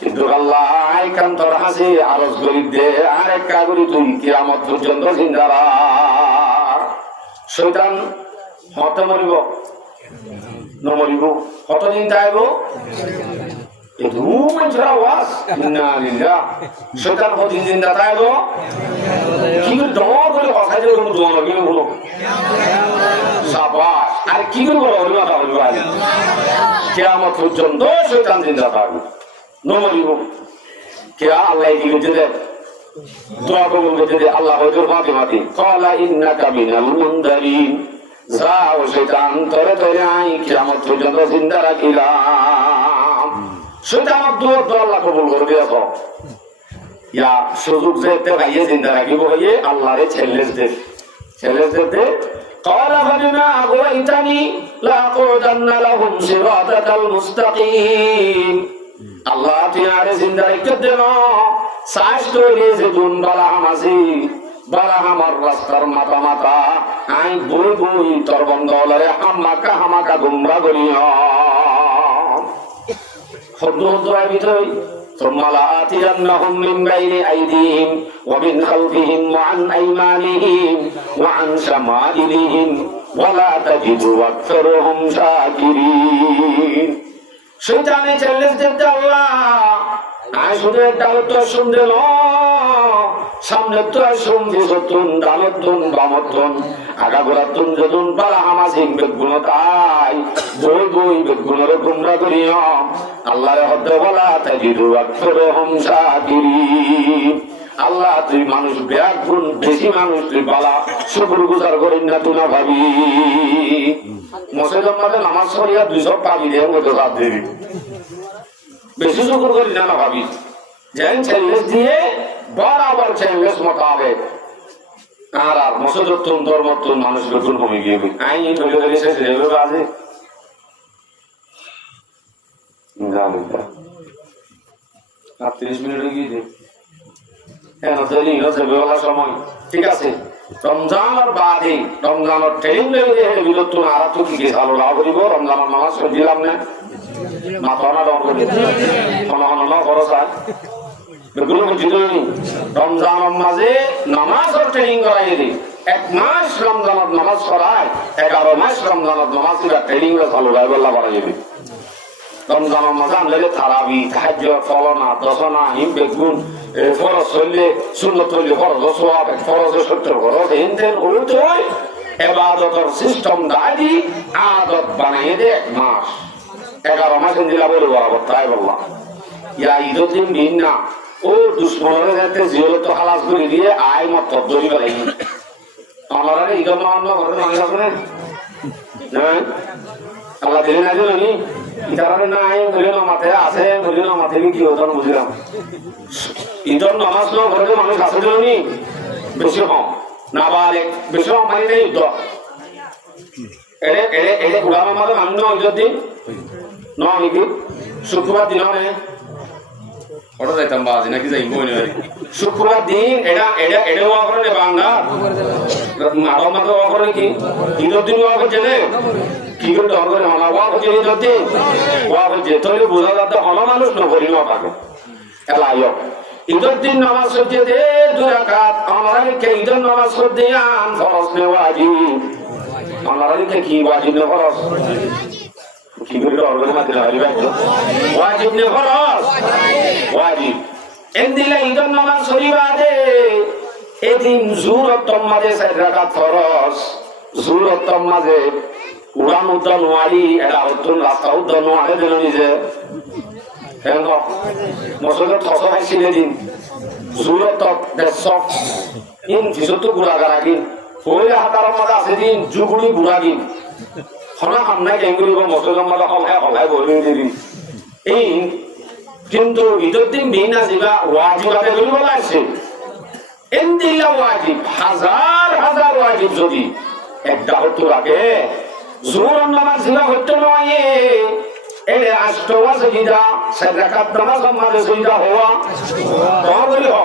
কিন্তু আল্লাহ আইকান তোর কাছে আরজ করি দে আরে কাগরি তুই কিয়ামত পর্যন্ত জিন্দা রাখ শয়তান হতে মরিব নমরিব কতদিন যাইব একটু মানুষের আওয়াজ না লিল্লাহ শয়তান কতদিন জিন্দা যাইব কি করে দৌড় করে কথা দিয়ে কোনো দোয়া লাগে না বলো সাবাস আর কি করে বলো ওর মাথা বলবো আজ কিয়ামত পর্যন্ত শয়তান জিন্দা থাকবে নমরিব কে আল্লাহ দিকে যেতে দোয়া কবুল করতে আল্লাহ হয়তো মাটি মাটি ক্বালা ইন্নাকা মিনাল মুনদারিন যাও শয়তান তোরে তোরে আই কিয়ামত পর্যন্ত জিন্দা রাখিলাম শয়তান দোয়া আল্লাহ কবুল করবে দেখো ইয়া সুযোগ যেতে ভাইয়ে জিন্দা রাখিব হইয়ে আল্লাহরে চ্যালেঞ্জ দে قال فبما أغويتني لأقعدن لهم صراطك المستقيم আল্লাহ তুই আরে জিন্দা রেখে দেন শ্বাস তৈরি যে দুন বালা হামাজি বালা হামার রাস্তার মাথা মাথা আই বই বই তোর বন্ধরে হামাকা গুমরা করিও হদ্দু হদ্দু আইবিতই ثم لآتينهم من بين أيديهم ومن خلفهم وعن أيمانهم وعن شمائلهم ولا تجد أكثرهم شاكرين শয়তানে চ্যালেঞ্জ দিতে আল্লাহ আয় শুধু একটা তো শুনতে ন সামনে তো শুনবি যতন ডালতন বামতন আগাগোড়াতন যতন পালা হামাজিং বেগুন তাই বই বই বেগুনের গুমরা করিও আল্লাহর হদ্দে বলা তাজিদু আকসারহুম শাকিরিন আল্লাহ তুই মানুষ বেয়ার গুণ বেশি মানুষ তুই বালা শুকর গুজার করিন না তুই না ভাবি মসজিদের মধ্যে নামাজ পড়িয়া 200 পাবি দেব তো সাথ দিবি বেশি শুকর করি না ভাবি যেন চ্যালেঞ্জ দিয়ে বরাবর চ্যালেঞ্জ মোতাবেক আর মসজিদের তুন ধর্মতুন মানুষ বেগুন কমে গিয়ে আইন ধরে ধরে শেষ হয়ে যাবে বাজে ইনশাআল্লাহ 30 মিনিট হয়ে গিয়ে সময় ঠিক আছে রমজানের বাদে রমজানের ট্রেনিং লেগে বিরত আর তো কি ভালো লাভ করিব রমজানের নামাজ দিলাম না মাথা না দর করি খরচ হয় বেগুলো বুঝিনি রমজানের মাঝে নামাজের ট্রেনিং করাই দিই 1 মাস রমজানের নামাজ করায় 11 মাস রমজানের নামাজ ট্রেনিং ভালো লাভ করা যাবে রমজানের মাঝে আনলে তারাবি তাহাজ্জুদ ফলনা দশনা হিম বেগুন ফরজ হইলে সুন্নত হইলে ফরজ সওয়াব ফরজ 70 ফরজ এনতেন উল্টোই ইবাদতের সিস্টেম দাদি আদত বানিয়ে দে 1 মাস 11 মাস দিলা বলে বরাবর তাই বললাম ইয়া ঈদের দিন না ও দুশ্মনের যাতে জিওলত খালাস করে দিয়ে আয় মত ধরি বাই আমারা ঈদের মান্য করে মানুষ আছে না আল্লাহ দিলেন না জানি ইতারে নাই বলে না মাথায় আছে বলে না মাথায় কি হতো বুঝলাম ঈদের নামাজ না পড়লে মানুষ আছে জানি বেশি কম নাবালিক বেশি মানে নেই যুদ্ধ এড়ে গুড়া মামাদের মানুষ নয় দিন নাকি শুক্রবার দিন হবে ওটা যাইতাম বাজি নাকি যাই বই শুক্রবার দিন এটা ওয়া করে বাংলা আরো মাত্র ওয়া করে কি ঈদের দিন ওয়া করছে রে কি করে ডর করে মানা ওয়া করছে ঈদের দিন ওয়া করছে তাহলে বোঝা যাচ্ছে অন্য মানুষ নকরি না পাকে এলাইও ঈদের দিন নামাজ হচ্ছে দে 2 রাকাত আমরা কে ঈদের নামাজ পড়তে আন ফরজ নে ওয়াজিব আমরা কে কি ওয়াজিব নে ফরজ কি করে ডর করে মাত্র হারিবা ওয়াজিব নে ফরজ ওয়াজিব এন্দিলা ঈদের নামাজ পড়িবা দে এদিন জুরতম মাঝে 4 রাকাত ফরজ জুরতম মাঝে উড়ান উদ্যান ওয়ালি এটা উত্তর রাস্তা উদ্যান ওয়ালি দিল নিজে কেন মসজিদে থস খাইছিলে দিন জুরতক দেশক ইন জিসতো গুড়া গারাগি ওইলে হাতার মাঝে আছে দিন জুগুড়ি গুড়া দিন হনা হামনাই ডেঙ্গুরি মসজিদের মাঝে হলাই বলি দিবি এই কিন্তু ঈদের দিন বিন আজিবা ওয়াজিবাতে বলি বলা আছে এন্দিলা ওয়াজিব হাজার হাজার ওয়াজিব যদি একটা হতো আগে জোর নামাজ জিবা হতো নয় এর আষ্টওয়া সজিদা 4 রাকাত নামাজ আমাদের সজিদা হওয়া বলি হ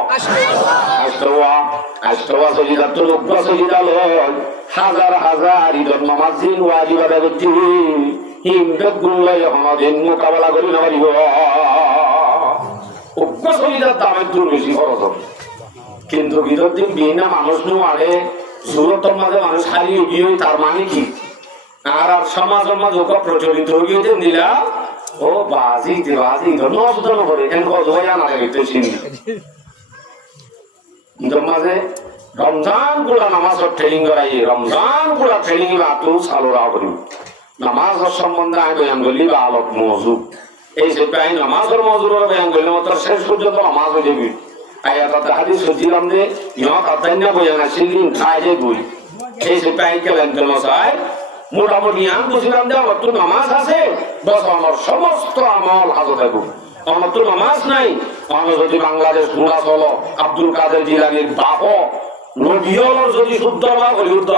আষ্টওয়া সজিদা তো রুকু সজিদা লয় হাজার হাজার ঈদের নামাজ জিন ওয়াজিব আদায় করতে হিমতে গুলাই আমাদের মোকাবেলা করি না পারিব রুকু সজিদার দাম একটু বেশি খরচ হবে কিন্তু ঈদের দিন বিনা মানুষ নো আরে জোরতর মাঝে মানুষ খালি গিয়ে তার মানে কি আর সমাজের মাঝে ওকে প্রচলিত হয়ে দিলা ও বাজি ধন্যবাদ করে মাঝে রমজান গুলা নামাজ ট্রেনিং করাই রমজান গুলা ট্রেনিং আতো চালুরা করি নামাজ সম্বন্ধে আমি বয়ান করলি বা আলোক মজুর এই যে প্রায় নামাজের মজুরের বয়ান করলে মাত্র শেষ পর্যন্ত নামাজ হয়ে যাবি আয়াতে হাদিস শুনছিলাম যে ইয়া কাতাইনা বয়ান আসিলিন খাইলে বই এই যে প্রায় কেলেন মশাই মোটামুটি আমি বুঝলাম যে আমার তো নামাজ আছে বস আমার সমস্ত আমল হাজত থাকবো আমার তো নামাজ নাই আমি যদি বাংলাদেশ ঘোরা চলো আব্দুল কাদের জিলানির বাপ নদীর যদি শুদ্ধ বা হলিউড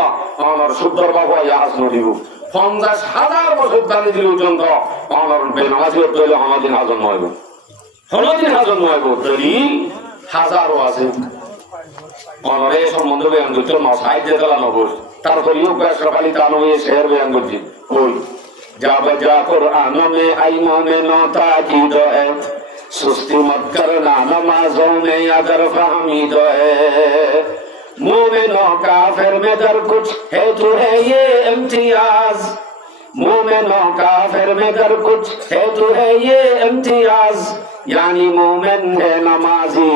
আমার শুদ্ধ বাপ ইয়াজ নদীব 50,000 বছর দাঁড়িয়ে দিল পর্যন্ত আমার বেনামাজি হতে হলে আমাদের হাজন নয় হলদিন হাজন নয় দলিল হাজারও আছে আমার এই সম্বন্ধে বেয়ান করতে মশাই দিয়ে চালানো বস তারপরেও সকালে কানো হয়ে শেয়ার বেয়ান করছি ওই যা বজা কুরআন में आईमों में नौता की दो है सुस्ती मत करना नमाजों में अगर फहमीद है मोमिनों काफिर में दर कुछ है तो है ये इम्तियाज मोमिनों काफिर में दर कुछ है तो है ये इम्तियाज यानी मोमिन है नमाजी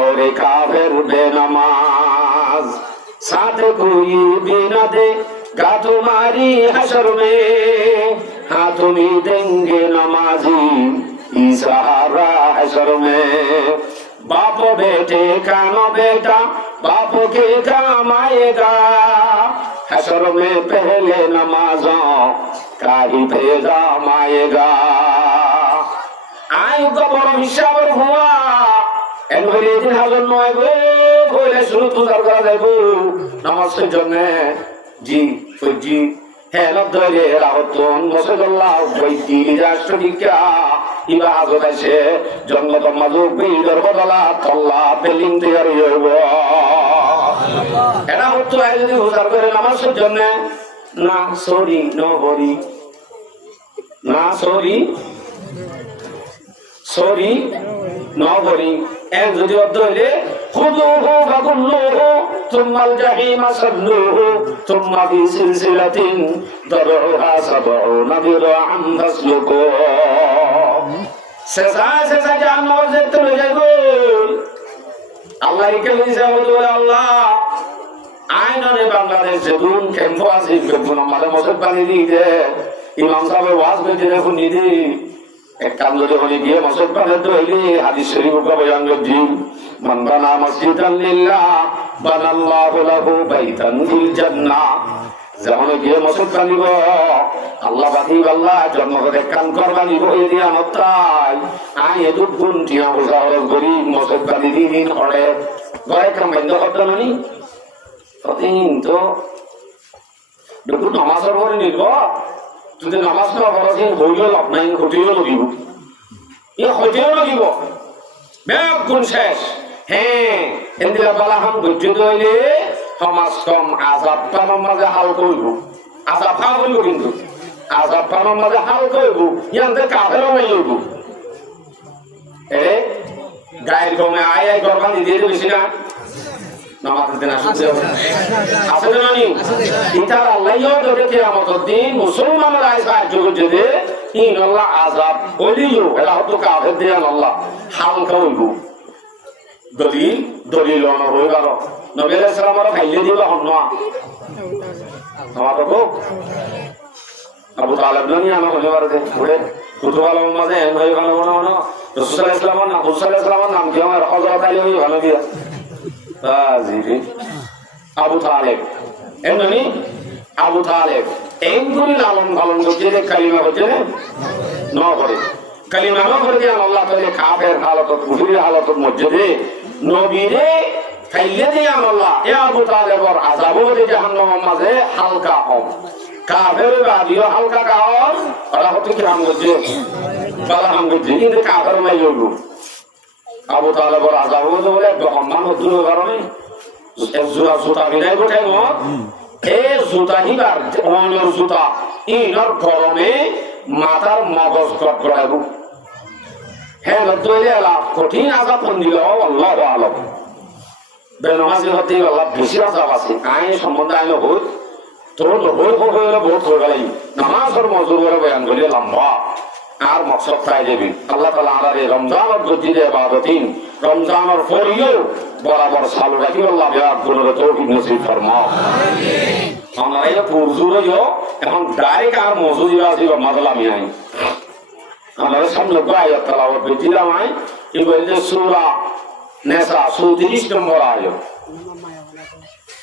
और काफिर बेनमाज साथ कोई भी न देगा तुम्हारी हशर में हाँ तुम ही देंगे नमाजी सहारा हशर में बाप बेटे का न बेटा बाप के काम आएगा हशर में पहले नमाजों का ही पैगाम आएगा आयु का बड़ा हिसाब हुआ এনভাইরেশন হাজার নয় গো কইলে শুরু তুজার করা যাইব নামাজের জন্য জি জি হ্যাঁ ধরে রাহতন মসজিদুল্লাহ বৈতি রাষ্ট্রবিজ্ঞা ইবা হাজত আছে জন্নত মাজুক বিদর বদলা তল্লা বিল্ডিং তৈরি হইব এরা হতো যদি হুজার করে নামাজের জন্য না সরি নো হরি না সরি নগরী এক যদি অর্থ হইলে খুযুহু ফাকুল্লুহু তুম্মাল জাহিমা সাল্লুহু তুম্মা ফি সিলসিলাতিন দারউহা সাবউনা দিরআন ফাসলুকু শেষা জাহান্নামে যেতে হয়ে যাইব আল্লাহর কাছে হিসাব করে আল্লাহ আইননে বাংলাদেশে দুন ক্যাম্প আছে বেগুন আমাদের মসজিদ বানিয়ে দিতে ইমাম সাহেব ওয়াজ করে দেখুন নিদি এক কাম যদি হলে গিয়ে মসজিদ বানাতে হইলে হাদিস শরীফকে বয়ান করছি মান বানা মসজিদান লিল্লাহ বানাল্লাহু লাহু বাইতান ফিল জান্নাহ যেমন গিয়ে মসজিদ বানিব আল্লাহ বাকিব আল্লাহ জন্মকে কাম করবা নিব এরিয়া নতাই আই এদুত গুণ টিয়া বুঝা হল গরিব মসজিদ বানি দিন হলে ঘরে কাম বন্ধ করতে নানি প্রতিদিন তো দেখো নামাজের পরে নির্ভর যদি নামাজ না পড়াছেন হইলেও লাভ নাই হতেও লাগিব হতেও লাগিব ব্যাগ গুণ শেষ হ্যাঁ এদিকে বালাহাম ধৈর্য ধরলে সমাজ কম আজাব পানোর মাঝে হাল করব আজাব হাল করব কিন্তু আজাব পানোর মাঝে হাল করব ইয়াদের কাফেরও নাই হইব এ গায়ের কমে আয় আয় করবা নিজে বেশি না নামাজের দিন আসছে আছে না নি ইতার আল্লাহও ধরে কিয়ামতের দিন মুসলমানরা আয় সাহায্য করছে যে ইনাল্লাহ আযাব ওলিও এলা হতো কাফের দিয়ে আল্লাহ হালকা হইব দলিল অন হই গেল নবী আলাইহিস সালামের খাইলে দিবা হন্না আমাদের আবু তালেব ননি আমার হইতে পারে ওরে কুতুবাল মাঝে এন হই গেল না রাসূল সাল্লাল্লাহু আলাইহি ওয়াসাল্লামের নাম কি আমার হযরত আলী হই ভালো দিয়া আবু তালেব এমনি আবু তালেব এমনি লালন পালন করছে কালিমা হচ্ছে ন করে কালিমা ন করে দিয়ে আল্লাহ তাআলা কাফের হালত কুফরির হালত মসজিদে নবীরে খাইলে দিয়ে আল্লাহ এ আবু তালেবর আযাব হতে জাহান্নামের মাঝে হালকা কম কাফের বাদিও হালকা কাও ওরা হতে কি নাম করছে বালা নাম করছে কিন্তু কাফের নাই হইব আবু তালেবর আযাব হতে বলে ব্রহ্মান হতুর কারণে জুতা জুতা বিনাই গোটাই মত এই জুতা হিবার অনর জুতা ইনর গরমে মাথার মগজ গড়গড়াইব হ্যাঁ তৈলে কঠিন আযাব দিল আল্লাহু আলাম বেনামাজি হতে আল্লাহ বেশি আযাব আছে আইন সম্বন্ধে আইন হই তোর হই হইলে বহুত হয়ে গেল নামাজের মজুর করে বয়ান করিয়ে লম্বা আর মকসদ তাই দেবি আল্লাহ তাআলা আমাদের এই রমজানের গতিতে ইবাদতিন রমজানের পরেও বরাবর চালু রাখি আল্লাহ বিরাট গুণের তৌফিক নসিব ফরমাও আমিন আমরা এই পুরজুরও এখন ডাইরেক্ট আর মজুরি আছে মাদলামি আই আমাদের সামনে আয়াত তেলাওয়াত করছিলাম আই এই বলতে সূরা নিসা 34 নম্বর আয়াত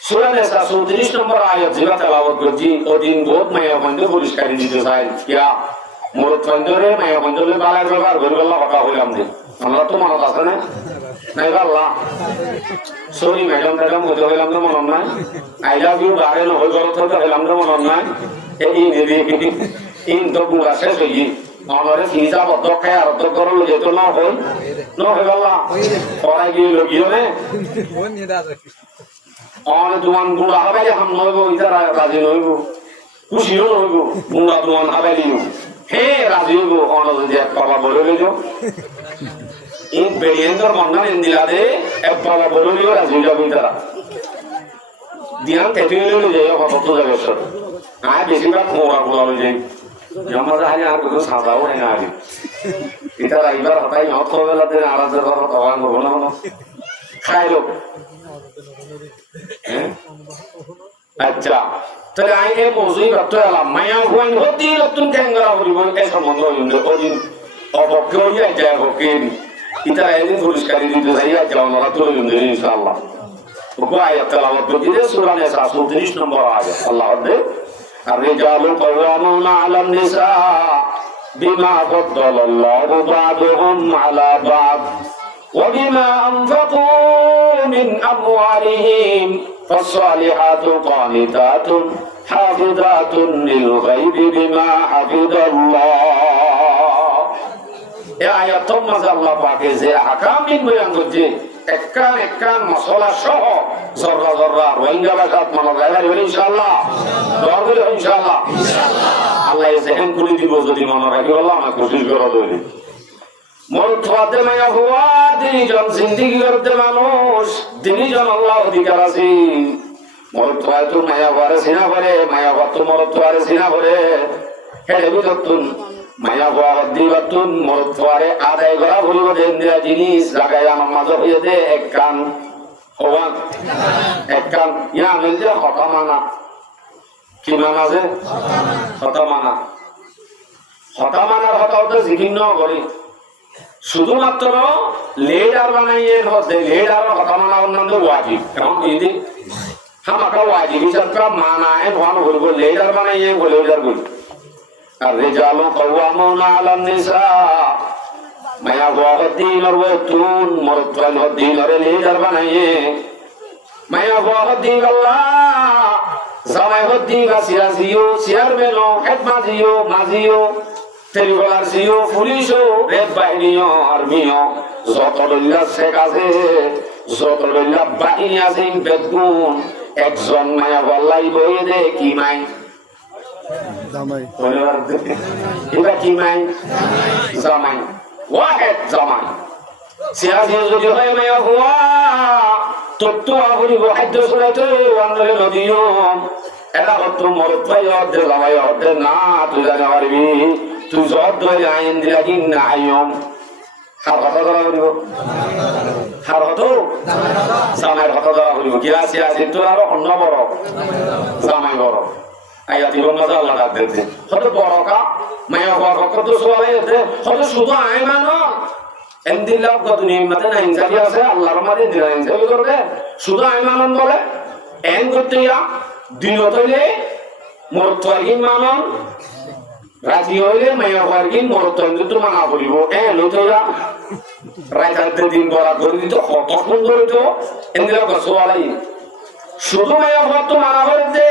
সূরা নিসা 34 নম্বর আয়াত যেটা তেলাওয়াত করছি ওদিন বহুত মায়া বন্ধ পরিষ্কার দিতে চাই কিয়া মোর চন্দ্রে মায়া বন্ধলে বালার ব্যাপার গরিবাল্লাহ কথা হইলাম দিন আমরা তো মনত আছে না নাই আল্লাহ সরি ম্যাডাম ম্যাডাম হতে হইলাম তো মনত নাই আই লাভ ইউ বারে নহই গলত হতে হইলাম তো মনত নাই এই ইন তো গুড়া শেষ হই আমারে ফিজা বদ্ধ খায় আর তো করল যেত না হই ন হই আল্লাহ পড়াই গিয়ে লগিও নে অন দুমান গুড়া হবে হাম নইব ইতারা রাজি নইব খুশিও নইব গুড়া দুমান হবে লিও হে রাজি হইব অন যদি বাবা বলে লইও এই বেরিয়েন্দর মন্ডন ইন্দিলাদে এক বাবা বলে লিও রাজি যাবে তারা দিয়ান তেতুই লইলে যাই কত তো যাবে স্যার আয় বেশিরভাগ মোরা গুলা লই যাই জমাতে হারি আর কিছু সাজাও হয় না আগে এটা রাইবার হতাই মত হবে লাতে আরাজের কথা তখন করবো না খাই লোক আচ্ছা তাহলে আই এই মজুই বাত এলাম মায়া হুয়াইন হতি নতুন ক্যাঙ্গরা হরিব এই সম্বন্ধ হইল ওদিন অপক্ষ হইয়া যায় হকে এটা এদিন পরিষ্কার দিতে যাইয়া যাও না তো হইল ইনশাআল্লাহ ওকে আয়াত তেলাওয়াত করতে সূরা নিসা 34 নম্বর আয়াত আল্লাহ দে الرجال قوامون على النساء بما فضل الله بعضهم على بعض وبما أنفقوا من أموالهم فالصالحات قانتات حافظات للغيب بما حفظ الله এই আয়াত মাঝে আল্লাহ পাকে যে আহকাম বয়ান করছে একখান মশলা সহ জররা জররা রোহিঙ্গা ভাষাত মানা যায় ইনশাআল্লাহ দোয়া করি ইনশাআল্লাহ আল্লাহ জেহেন খুলে দিব যদি মনে রাখি আল্লাহ আমাকে কোশিশ করা দেবে মোর থাতে মায়া হুয়া দিনজন জিন্দেগি করতে মানুষ দিনজন আল্লাহ অধিকার আছে মোর থাতে মায়া হওয়ারে সিনা করে মায়া হওয়া তো মোর থারে সিনা করে হেডে বিততুন মায়া হওয়া দিবাতুন মোর থারে আদায় করা ভুলব দেন দেয়া জিনিস লাগাই আমার মাঝে হয়ে দে এক কান হওয়ান এক কান ইয়া মিলতে হতা মানা কি মানা আছে হতা মানা হতা মানার হতা হতে জিকিন্ন করি শুধুমাত্র লেডার বানাইয়ে হতে লেডার হতা মানা অন্যান্য ওয়াজিব এমন যদি হামাকা ওয়াজিব হিসাবটা মানায় ভান করব লেডার বানাইয়ে বলে লেডার করি আর রিজালু কাওয়ামুনা আলান নিসা মায়া ওয়াদিন আর ওয়াতুন মরতাল হদিন আর লেডার বানাইয়ে মায়া হদি গল্লা জামাই হদি গাছিয়া জিও চেয়ারম্যানও হেডমাজিও মাজিও টেলিবলার জিও পুলিশও রেড বাহিনীও আর্মিও যত দলীয় শেখ আছে যত দলীয় বাহিনী আছে বেগুন একজন মায়া বল্লাই বইয়ে দে কি মাই এবার কি মাই জামাই ওয়াহেদ জামাই সিয়াসি যদি হয় মায়া হওয়া তত্ত্ব আপনি খাদ্য চলাইতে আন্দোলন নদীয় এটা হতো মরত পাই অর্ধে জামাই অর্ধে না তুই জানা পারবি তুই জব ধরে আইন দিলা কি না আইম হার হতা ধরা করিব হার হতো জামাইয়ের হতা ধরা করিব কিলা সিয়াসি তোর আরো অন্য বড় জামাই বড় আইয়া দিব মজা আল্লাহ ডাক দিতে হয়তো বড় কা মায়া হওয়ার কত সোয়ালাই হতে হয়তো শুধু আয় মানো এন্দিল্লাহ কত নিয়মতে না ইনসাফি আছে আল্লাহর মাঝে দিলা ইনসাফি করবে শুধু আয় মানন বলে এন করতে ইয়া দিন হইলে মরত্বাগিন মানন রাতি হইলে মায়া হওয়ারগিন মরত্বাগিন তো মানা করিব লইতে ইয়া রাইতে দিন বড় করে দিত কত সুন্দর হইতো এন্দিল্লাহ কত সোয়ালাই শুধু মায়া হওয়ার তো মানা করে দে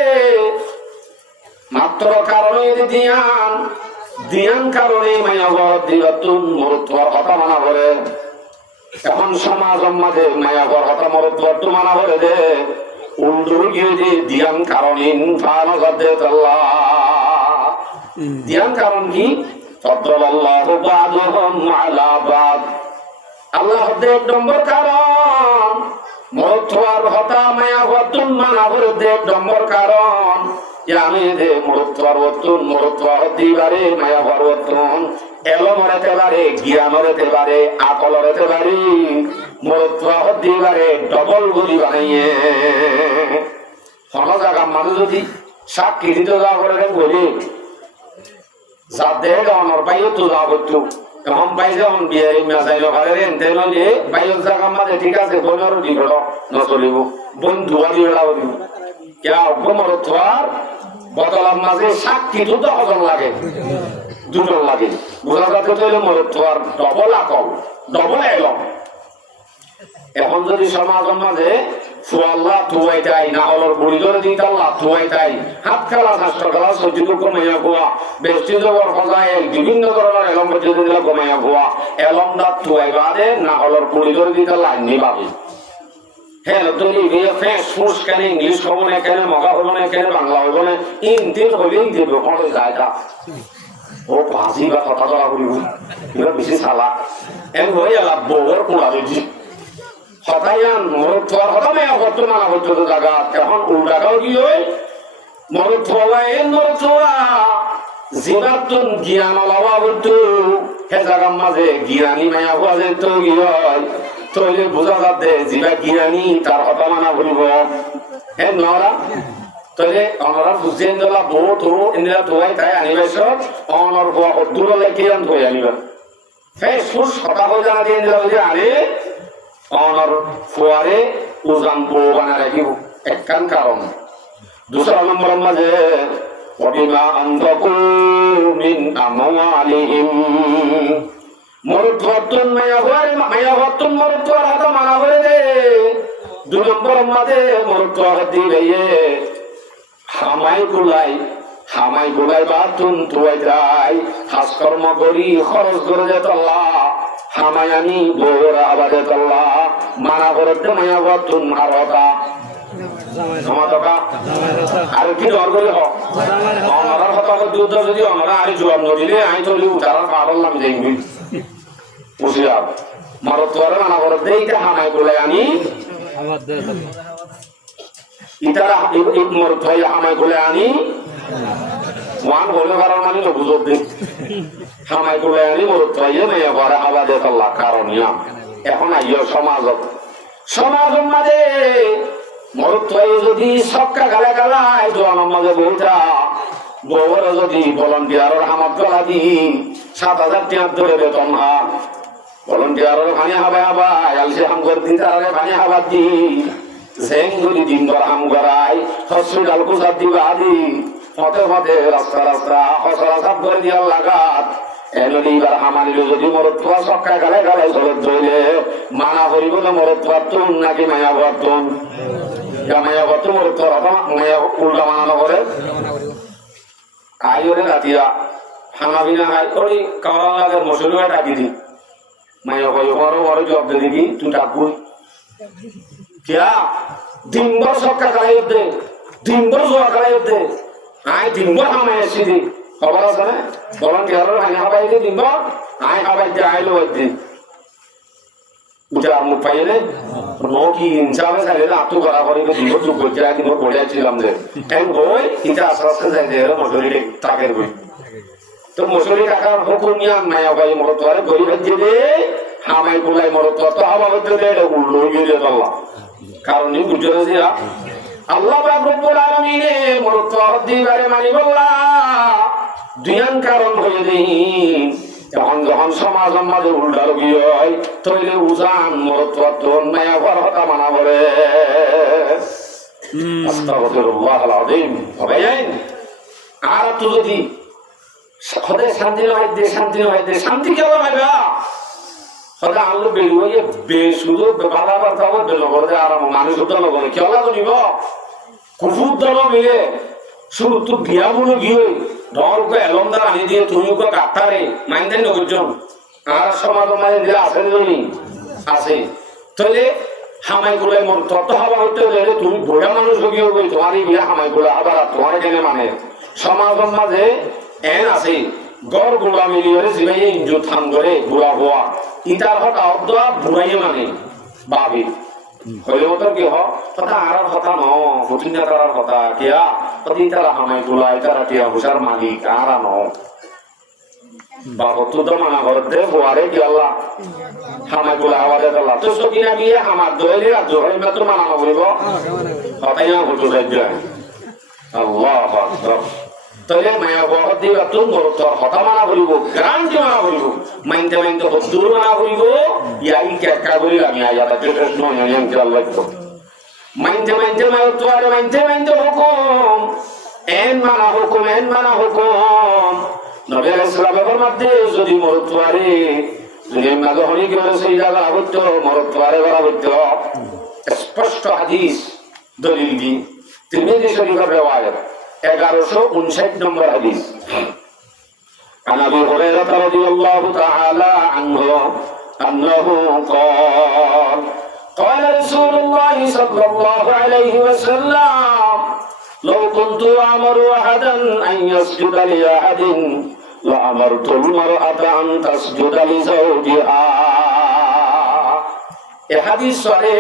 মাত্র কারণে দিয়ান দিয়ান কারণে মায়া ঘর দিবাতুন মরুত্বর হতা মানা করে এখন সমাজ মাঝে মায়া ঘর হতা মরুত্বর তো মানা করে দে উল্টো গিয়ে যে দিয়ান কারণে ফান করতে আল্লাহ দিয়ান কারণ কি ফদ্দালাল্লাহু বা'দুহুম আলা বা'দ আল্লাহ এক নম্বর কারণ মরুত্বর হতা মায়া ঘর তুন মানা করে দে এক নম্বর কারণ আমি দে মরুত্বর বর্তন মরুত্বর দিবারে মায়া পরবর্তন এলো মরেতে পারে জ্ঞান হতে পারে আকল হতে পারে মরুত্বর দিবারে ডবল গলি বানাইয়ে হন জায়গা মানুষ যদি সাক্ষী দিতে যাওয়া করে বলি যা দেখ অনর পাইও তো যাওয়া করতো এখন পাই যখন বিয়ে মেসাইল ঘরে এনতে নদী বাইর জায়গা মাঝে ঠিক আছে বোনেরও দিব নচলিব বোন ধোয়া দিয়ে দিব কেয়া মরুত্বর বদলার মাঝে সাক্ষী তো হজন লাগে দুজন লাগে বোঝা যাতে তৈরি মরুত্বর ডবল আকল ডবল এলম এখন যদি সমাজের মাঝে ফুয়াল্লাহ থুয়াই তাই না হলর বুড়ি ধরে দিতে আল্লাহ থুয়াই তাই হাত খেলা স্বাস্থ্য খেলা সজ্জিত কমাইয়া খোয়া বেষ্টি জবর ফজাইল বিভিন্ন ধরনের এলম পর্যন্ত দিলে কমাইয়া খোয়া এলম দাঁত থুয়াই বাদে না হলর বুড়ি ধরে দিতে আল্লাহ নিবাবি হ্যাঁ তুমি ফেসবুক কেন ইংলিশ হবো না কেন মগা হবো না কেন বাংলা হবো না ইন্দির হলেই দেবে কোনো জায়গা ও ভাজি বা কথা ধরা করিব এবার বেশি চালা এম হয়ে এলাম বউর পোড়া দিচ্ছি হঠাই আন মরুদ থোয়ার হঠাৎ হতো না হতো জায়গা এখন উল্টাটাও কি হয় মরুদ থোয়া এন মরুদ থোয়া জীবাতুন জ্ঞান লওয়া হতো হে জায়গার মাঝে জ্ঞানী মায়া হওয়া যেত কি হয় তৈলে বোঝা যাতে যিবা জ্ঞানী তার হতা মানা বলিব হে নরা তৈলে অনরা বুঝে দিলা বউ তো ইন্দিরা ধোয়াই তাই আনিবাই সব অনর হওয়া দূরলে কিরান ধোয়াই আনিবা সেই সুর হতা হয়ে জানা দিয়ে দিলা যদি আনে অনর ফুয়ারে উজান বউ বানা রাখিব একখান কারণ দুসরা নম্বরের মাঝে ওয়াবিমা আনফাকু মিন আমওয়ালিহিম মরুত্বর্তন মায়া ভর্তন মরুত্বর হাত মানা করে দে দু নম্বর মাঝে মরুত্বর দিলে হামাই গুলাই বাতুন তুয়াই যাই কাজকর্ম করি খরচ করে যেত আল্লাহ হামাই আনি বউরা আবাদে আল্লাহ মানা করে দে মায়া ভর্তন আর হতা আর কি দর করে হোক অনার হতা যদি অনারা আরে জবাব নদিলে আই চলি উঠার পারলাম দেখবি বুঝলাম মরুত্বরে মানা করে দে এটা হামাই গুলাই আনি ইতারা মরুত্বরে হামাই গুলাই আনি ওয়ান বলে কারণ মানে তো বুঝত দিন হামাই গুলাই আনি মরুত্বরে মেয়ে ঘরে আবাদে আল্লাহ কারণ এখন আইয় সমাজের মাঝে মরুত্বরে যদি সক্কা গালা গালায় জোয়ানোর মাঝে বউটা বউরা যদি ভলান্টিয়ারের হামাত গলা দি 7,000 টাকা ধরে বেতন হাত ভলান্টিয়ারের পানি হাবাই আলসে হাম করে দিন তারে পানি হাবার দি জেং ধরি দিন ধর হাম করাই হসপিটাল কুসার দিবা আদি ফতে রাস্তা হসরা সাপ করে দিয়ার লাগাত এবার হামানিল যদি মরুত্বা সক্কা গালে গালে চলে ধরলে মানা করিব না মরুত্বার্তন নাকি মায়া বর্তন মায়া কত মোর তোর মায়া উল্টা মানানো করে আইরে রাতিয়া খানা পিনা খাই করি কারণ লাগে মশুরি ডাকি দি মায়া কই বড় বড় জব দিবি তুই ডাকবই কিয়া দিনভর সক্কা খাই দে দিনভর জোয়া খাই দে আই দিনভর খামাই আসি দি খবর আছে না বলন কেয়ার খানা খাবাই দি দিনভর আই খাবাই দে আইলো দিন উঠে মুখ পাইলে কি ইনসাফে চাইলে আত্ম করা করে দিব চুপ করছে কিন্তু পড়েছিলাম যে এম বই কিন্তু আস্তে আস্তে যাই যে মশুরি টাকের বই তো মশুরি টাকার হুকুম নিয়ে মায়া ভাই মরত বই ভাজ্যে দে হামাই কুলাই মরত তো হাবা হইতে দে উল্লো গিয়ে আল্লাহ কারণ নি বুঝে দিরা আল্লাহ পাক রব্বুল আলামিনে মরত দিবারে মানি বল্লা দুইয়ান কারণ হয়ে দেই যখন সমাজ আমাদের উল্টা রোগী হয় তৈলে উজান মরত মায়া ঘর হতা মানা করে আস্তাগফিরুল্লাহ আল-আযীম হবে আর তো যদি সদায় শান্তি নয় দে শান্তি নয় দে শান্তি কেন পাইবা সদা আলো বেরুয়ে বেসুদ বালা বার্তা হবে বেলো করে আরাম মানুষ উদ্ধার করে কেউ লাগো নিব কুফুর দল মিলে শুরু তো বিয়া বলো গিয়ে ঢলকে এলমদার আনি দিয়ে তুমি ওকে কাটারে মাইন্দেন নগরজন আর সমাজ মাঝে দিলে আছে নি আছে তাহলে হামাই গুলাই মন তত হাবা হইতে গেলে তুমি বুড়া মানুষ গিয়ে গই তোমার বিয়া হামাই গুলা আবার তোমার কেনে মানে সমাজ মাঝে এন আছে গড় গুলা মিলিয়ে জিবাই ইঞ্জু থাম করে বুড়া হওয়া ইটার হতা অদ্দা বুড়াইয়ে মানে বাবি হইলে মতো কি হ তথা আর কথা ন কঠিনা তার কথা কিয়া তদি তারা হামাই গুলা তারা টিয়া হুসার মালিক আর ন বাবা তো মানা করতে বুয়ারে কি আল্লাহ হামাই গুলা আওয়াজে আল্লাহ তো সকিনা গিয়ে আমার দোয়েলি রাজ্য হইলে মাত্র মানা করিব কথাই না হুজুর রাজ্য আল্লাহ আকবার তাহলে মায়া বহত দিবা তো তোর হতা মানা করিব গ্রান্তি মানা করিব মাইনতে মাইনতে হদ্দুর মানা করিব ইয়াই কেকা করি আমি আয়াতা যেটা নয় আমি আল্লাহ মাইনতে মাইনতে মায়া তোয়ার মাইনতে মাইনতে হুকুম এন মানা হুকুম নবী আলাইহিস সালামের মধ্যে যদি মরতওয়ারে যদি মাগো হরি কি বলে সেই জায়গা আবদ্ধ মরতওয়ারে করা আবদ্ধ স্পষ্ট হাদিস দলিল দি তিরমিজি শরীফের riwayat 1159 নম্বর হাদিস عن ابي هريره رضي الله تعالى عنه انه قال قال رسول الله صلى الله عليه وسلم لو كنت امر احدا ان يسجد لاحد لامرت المراه ان تسجد لزوجها এই হাদিস সরে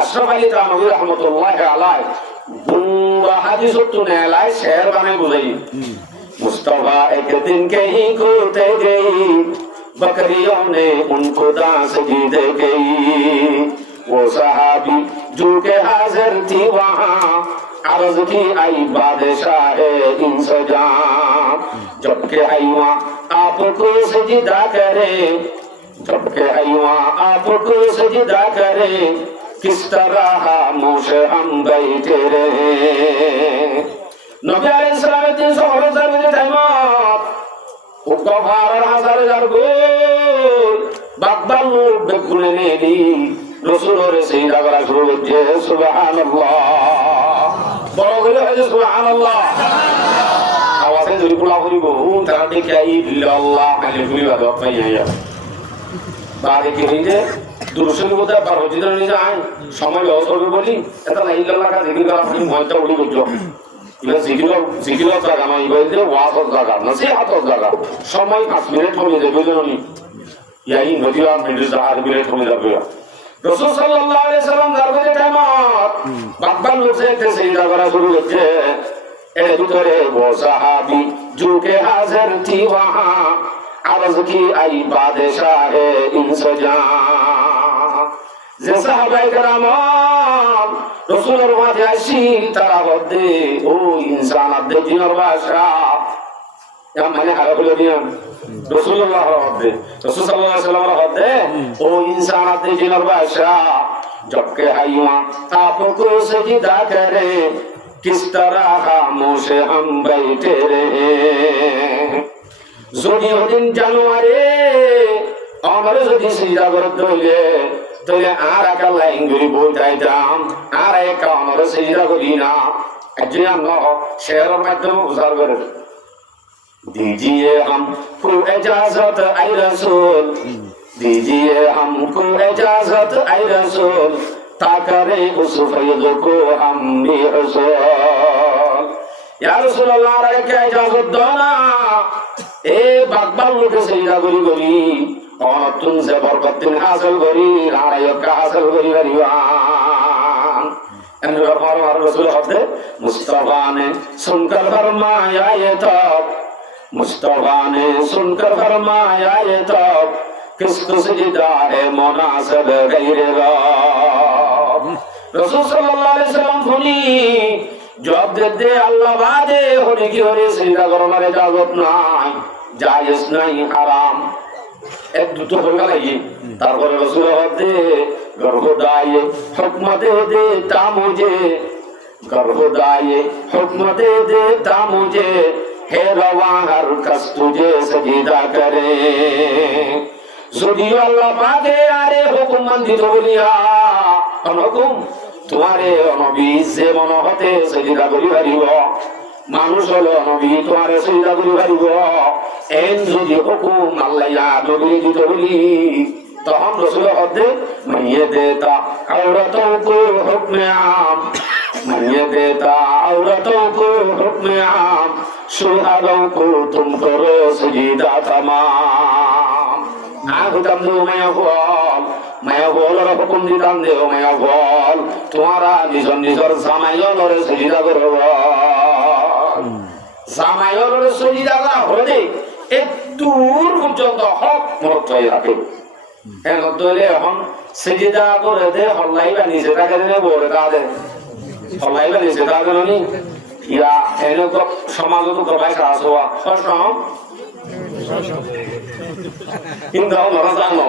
আশরাফ আলী থানভী রাহমাতুল্লাহ আলাইহি বুরা হাদিস তুনে আলাই শের বানাই বুঝাই मुस्तफा एक दिन कहीं खोते गई बकरियों ने उनको दांत जीत गई वो सहाबी जो के हाजिर थी वहाँ अर्ज की आई बादशाह इंसजाम जबकि आई वहाँ आपको सजदा करे जबकि आई वहाँ आपको सजदा करे किस तरह मुझे हम बैठे रहे নবী আলাইহিস সালামের দিন শহরে যাবে টাইমত উপহারের হাজারে যাবে বাগদাল বেগুনে নেলি রাসূলের সেই জায়গা শুরু হচ্ছে সুবহানাল্লাহ বড় করে হয়েছে সুবহানাল্লাহ আওয়াজে জোরে বলা করিব তারা দেখে ইল্লাল্লাহ আলে গুলি বাদ পাইয়া বাড়ি কি হইছে দুরুশন কথা পার হইছে না আই সময় লস হবে বলি এটা না ইল্লাল্লাহ কা জিকির করা আপনি ময়টা উড়ি করছো জিকির জায়গা নয় ওয়াজের জায়গা না সে হাতের জায়গা সময় 5 মিনিট হয়ে যাবে জানি ইয়াই নদী 8 মিনিট হয়ে যাবে রাসূল সাল্লাল্লাহু আলাইহি সাল্লাম দরবারে টাইমত বাগদান লোকে সেই জায়গা শুরু হচ্ছে এর ভিতরে ও সাহাবী জুকে হাজির থি ওয়াহা আরজ কি আই বাদশাহ ইনসজাম যে সাহাবায়ে কেরাম রাসূলের মাঝে আসি তারা বলতে ও ইনসান আদে জিনের ভাষা মানে হারা বলে দিলাম রাসূলুল্লাহ বলতে রাসূল সাল্লাল্লাহু আলাইহি ওয়াসাল্লাম বলতে ও ইনসান আদে জিনের ভাষা जबकि हयवा आपको सजदा करे किस तरह मुझे हम बैठे रहे যদি ওদিন জানুয়ারি আমার যদি সিজদা করতে হইলে তাহলে আর একা লাইন করে বই যাইতাম আর একা আমার সেজদা করি না একজন আমরা শেয়ারের মাধ্যমে উজাড় করে दीजिए हमको इजाजत ऐ रसूल दीजिए हमको इजाजत ऐ रसूल ताकरे उस फैज़ को हम भी रसूल या रसूल अल्लाह रे क्या इजाजत दो ना ए बागबान लोग सजदा करी करी और तुमसे बरकत हासिल करी राय का हासिल करी करीवान एंड हमारा रसूल हफ्ते मुस्तफा ने सुनकर फरमाया ये तब मुस्तफा ने सुनकर फरमाया ये तब किसको सजदा है मुनासिब गैर रब रसूल सल्लल्लाहु अलैहि वसल्लम बोली जवाब देते अल्लाह वादे होने की और सजदा करने की इजाजत नहीं जायज नहीं हराम एक दुतो होगा नहीं तारपर रसूल होते गर्भदाये हुक्म दे देता मुझे गर्भदाये हुक्म दे देता मुझे हे रवा हर कस तुझे सजदा करे যদিও আল্লাহ পাকে আরে হুকুম মানতে বলিয়া হুকুম তোমারে নবী যে মন হতে সজদা করি পারিব মানুষ হলো নবী তোমারে সজদা করি পারিব এন যদি হুকুম আল্লাহ ইয়া নবী দিতে বলি তখন রাসূল হতে মানিয়ে দেতা আওরাতোं को हुक्म आम मानिए देता औरतों को हुक्म आम शुहादों को तुम करो सजदा तमाम आग तमनु मैं बोल और हुक्म दिताम दे मैं बोल तुम्हारा निजर निजर सामायन और सजदा करो सामायन और सजदा करा হলে একটু পর্যন্ত হক মত রাখে এখন তোলে এখন সজদা করে দে হল্লাই বানি সেটা করে বলে কাদের হল্লাই বানি সেটা করে নি ইয়া এনে তো সমাজত গবাই খাস হওয়া কষ্ট কিন্তু আমরা জানো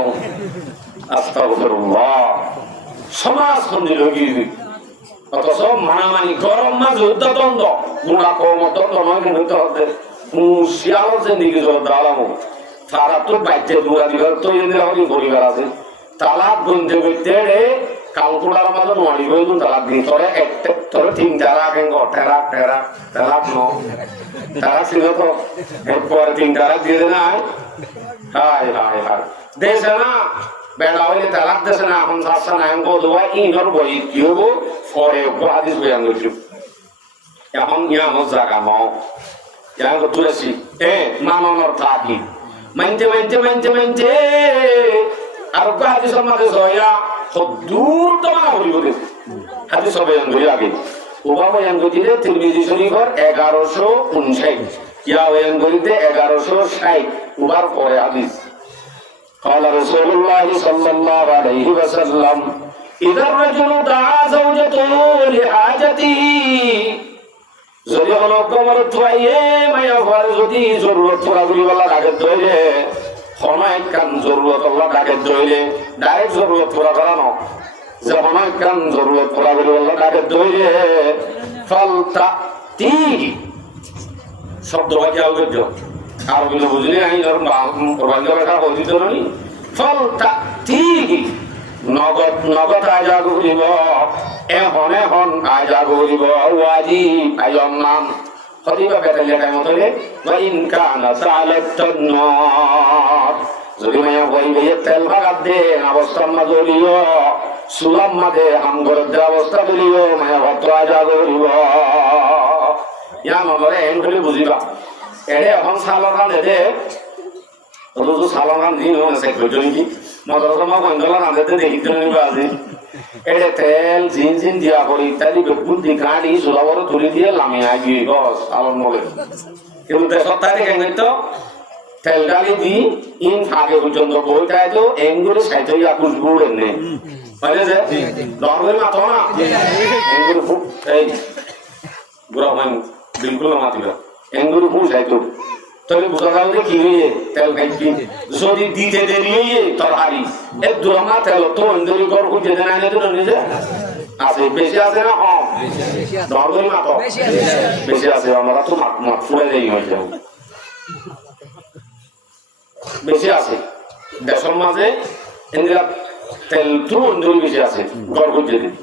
আস্তাগফিরুল্লাহ সমাজ খন্দি লগি অথচ মানামানি গরম মাঝ উদ্যতন্দ গুণা কমত নয় কিন্তু হতে মুশিয়াল জিন্দেগি জোর দালামো তারা তো বাইতে দুরা দিবার তো এনে হলি পরিবার আছে তালাক বন্ধ করতে রে কালকুলার মাঝে নড়ি বইলুন তালাক দিন তোরে একটা তোরে তিন তারা কেন টেরা টেরা তালাক ন তারা ছিল তো এরপর তিন তারা দিয়ে না হায় হায় হায় দেশে না বেড়া হইলে তালাক দেশে না এখন শাসন আইন বলবা ইনর বই কি হবো পরে হাদিস বয়ান করছি এখন ইয়া মজাকা মাও ইয়া তুলেছি মানবর থাকি মানতে মানতে মানতে মানতে আর হাদিস মাঝে জয়া দূর তো না হইব হাদিস বয়ান করি আগে ওবা বয়ান করিতে তিরমিজি শরীফের 1159 ইয়া বয়ান করিতে 1160 ওবার পরে হাদিস قال رسول الله صلى الله عليه وسلم اذا الرجل دعا زوجته لحاجته যদি হলো কমর তুইয়ে মায়া ঘর যদি জরুরত পুরা করি বলা ডাকে দইলে সময় কান জরুরত আল্লাহ ডাকে দইলে ডাইরেক্ট জরুরত পুরা করানো যে সময় কান জরুরত পুরা করি বলা ডাকে দইলে ফালতা তি শব্দ বাকি আউগেজ আর বিনা বুঝলে আই ধরুন রবীন্দ্র লেখা বলতে তো নি ফালতা তি নগদ নগদ আজা করিব এখন এখন আজা করিব ওয়াজিব আইয়ম নাম হদিবা বেতালিয়া টাইম হলে বা ইনকান সালাতুন্নার যদি মায়া বইবে তেল ভাগাত দে অবস্থার মাঝে লিও সুলাম মাঝে হামগরদ অবস্থা লিও মায়া ভদ্র আজা করিব ইয়া মনে এন করে বুঝিবা এরে এখন সালরান দে তো সালরান দিন আছে কইজনি মদরমা বন্ধলা নাতে দেখিতে নিবা আজি এরে তেল জিন জিন দিয়া পড়ি ইত্যাদি বুদ্ধি গাড়ি সুলাবর তুলি দিয়ে লামে আগি গস আলম বলে কিন্তু সত্তারে কেন তো তেল ডালি দি ইন আগে পর্যন্ত বইটাই তো এঙ্গুরে সাইতই আকুশ গুড় এনে মানে যে দরবে মাথা না এঙ্গুরে ফুট এই গুড়া মান বিলকুল মাতিবা এঙ্গুরে ফুট সাইতো তাহলে বোঝা গেল যে কি হয়ে তেল খাইছি যদি দিতে দেরি হয়ে তরকারি এক দুরমা তেল তো অন্ধরি কর খুঁজে দেন আইলে তো নিজে আছে বেশি আছে না কম দরদরি মাত্র বেশি আছে আমরা তো মাত ফুলে দেই হয়ে যাব বেশি আছে দেশের মাঝে ইন্দিরা তেল তুন দুই বেশি আছে গর করতে দিন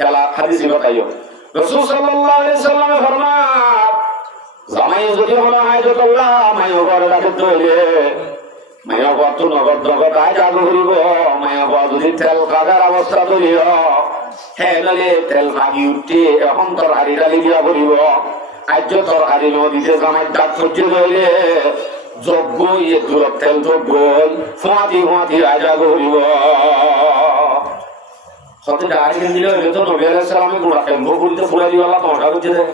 এলা হাদিস বাতাইও রাসূল সাল্লাল্লাহু আলাইহি সাল্লামে ফরমান জামাই যদি মনে হয় যে আল্লাহ মাইও ঘরে রাখে তৈলে মাইও কত নগদ নগদ আয় জাগো হইব মাইও যদি তেল কাদার অবস্থা তৈরিও হ্যাঁ নলে তেল ভাগি উঠে এখন তোর হাড়ি ডালি দিয়া ভরিব আজ তোর হাড়ি নদীতে জামাই ডাক করতে রইলে যজ্ঞ ইয়ে দূরত তেল যজ্ঞ ফুয়াতি ফুয়াতি আয় জাগো হইব সত্যি ডাড়ি দিলে তো নবী আলাইহিস সালামে গুণা কেমন বলতে পুরা দিওয়ালা তোমার করতে দেয়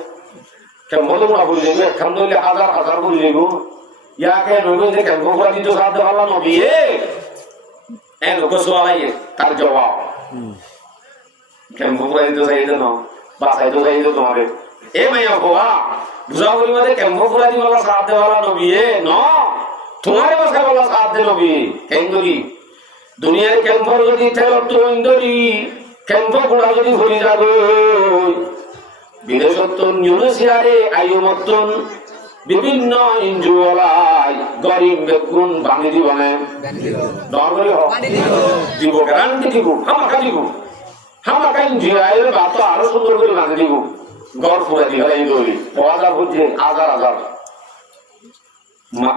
কেমন গুণা বলি যাবো একখান ধরলে হাজার হাজার বলি যাবো ইয়াকে নবী যে কেমন পুরা দিতে সাধ্য আল্লাহ নবী এ লোক সোয়ালাইয়ে তার জবাব কেমন পুরা দিতে চাইতে না বাসাইতে চাইতে তোমারে এ মাইয়া হওয়া বুঝা বলি মধ্যে কেমন পুরা দিওয়ালা সাধ্য আল্লাহ নবী ন তোমারে বাসায় বলা সাধ্য নবী কেন করি দুনিয়ার কেম্পর যদি তেলত্ব ইন্দরি কেম্প গুড়া যদি ভরি যাবে বিদেশত্তন ইউনিসিয়ারে আয়ুমত্তন বিভিন্ন ইঞ্জুওয়ালাই গরিব বেগুন ভাঙি দিব না দিব গ্যারান্টি দিব হামাকা দিব হামাকা ইঞ্জিয়ারের বাত আরো সুন্দর করে ভাঙি দিব গড় ফুরা দিব এই দৌড়ি হাজার হচ্ছে হাজার হাজার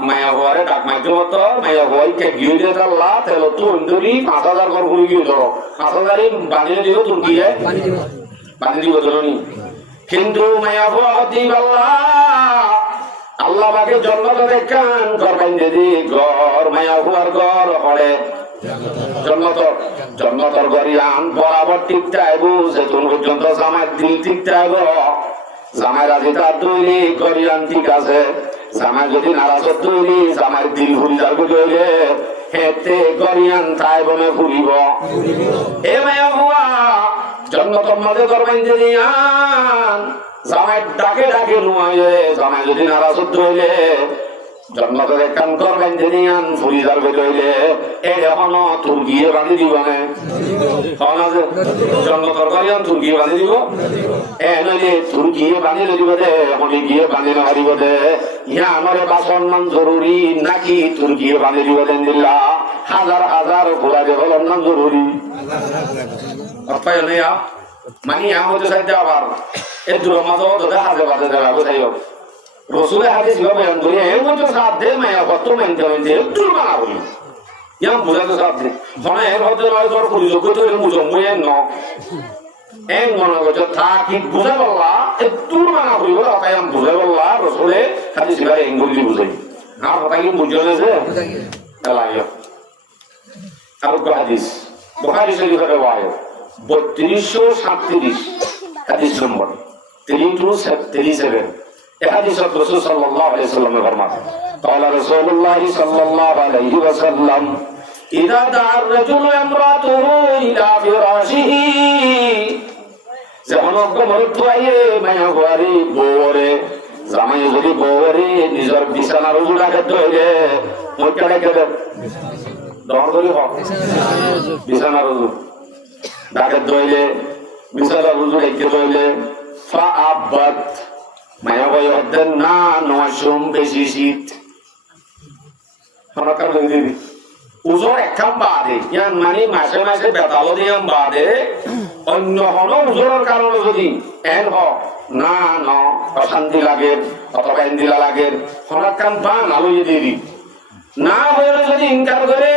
মায়া হওয়ারে ডাক মাইতে মতো মায়া হওয়াই কে গিয়ে দিয়ে তাল্লা তেল তো ইন্দুরি 5,000 ঘর ঘুরে গিয়ে ধরো 5,000 বানিয়ে দিব তুর্কিয়ে বানিয়ে দিব ধরনি কিন্তু মায়া হওয়া দিব আল্লাহ বাকে জন্নত দেখান করবেন যদি ঘর মায়া হওয়ার ঘর পড়ে জন্নতর গরিয়ান বরাবর টিকতে আইব সেতুন পর্যন্ত জামাই দিল টিকতে আইব জামাই রাজি তার তৈরি গরিয়ান ঠিক আছে জামাই যদি নারাজ তৈরি জামাই দিল ঘুরি যাবে তৈরি হেতে গরিয়ান তাই বনে ঘুরিব এ মায়া হুয়া জন্নতর মাঝে করবেন যদি আন জামাই ডাকে ডাকে নুয়ে জামাই যদি নারাজ তৈরি জন্মতের কাম করবেন যদি আন ফুরি যাবে তৈরি এই এখন তুর্কিয়ে বাঁধি দিব না জন্মতর গরিয়ান তুর্কিয়ে বাঁধি দিব এ নইলে তুর্কিয়ে বাঁধিলে দিব দে হলি গিয়ে বাঁধি না হারিব দে ইয়া আমার বাসন মান জরুরি নাকি তুর্কিয়ে বাঁধি দিব দেন দিল্লা হাজার হাজার ঘোরা যে হল নাম জরুরি মানে আমাদের সাথে আবার এই দূর মাঝে তোদের হাজে বাজে দেওয়া বোঝাই হোক রসুলের হাদিস বয়ান করি এর মধ্যে সাথ দে মায়া কত মেনতে মেনতে একটু মানা বলি ইয়াম বুঝাতে সাথ দে মানে এর হতে নয় তোর করি যোগ্য তো এর মুজো মুয়ের ন এন মনে করছে থাকি বুঝে বললা একটু মানা করিব তাই আমি বুঝে বললা রসুলে হাদিস গায়ে এঙ্গুলি বুঝাই আর কথা কি বুঝে গেছে লাগিও আর হাদিস বুখারী শরীফের রওয়ায়াত 3237 হাদিস নম্বর 3237 حديث الرسول صلى الله عليه وسلم فرماتا قال رسول الله صلى الله عليه وسلم إذا دعا الرجل امرأته إلى فراشه যখন মরত আইয়ে মায়া ঘরে বউরে জামাই যদি বউরে নিজের বিছানার উপর রাখে তৈরে মইটা রেখে দে দর করি হোক বিছানার উপর রাখে তৈলে বিছানার উপর রেখে তৈলে ফা আবাদ মায়া ভাই হতেন না নয়সম বেশি শীত উজোর একখান বাদে ইয়ান মানে মাসে মাসে বেতালো দিয়াম বাদে অন্য হন উজোরের কারণে যদি এন হ না ন অশান্তি লাগে অথবা এন্দিলা লাগে হনাকান পান আলোয় দিয়ে না হয়ে যদি ইনকার করে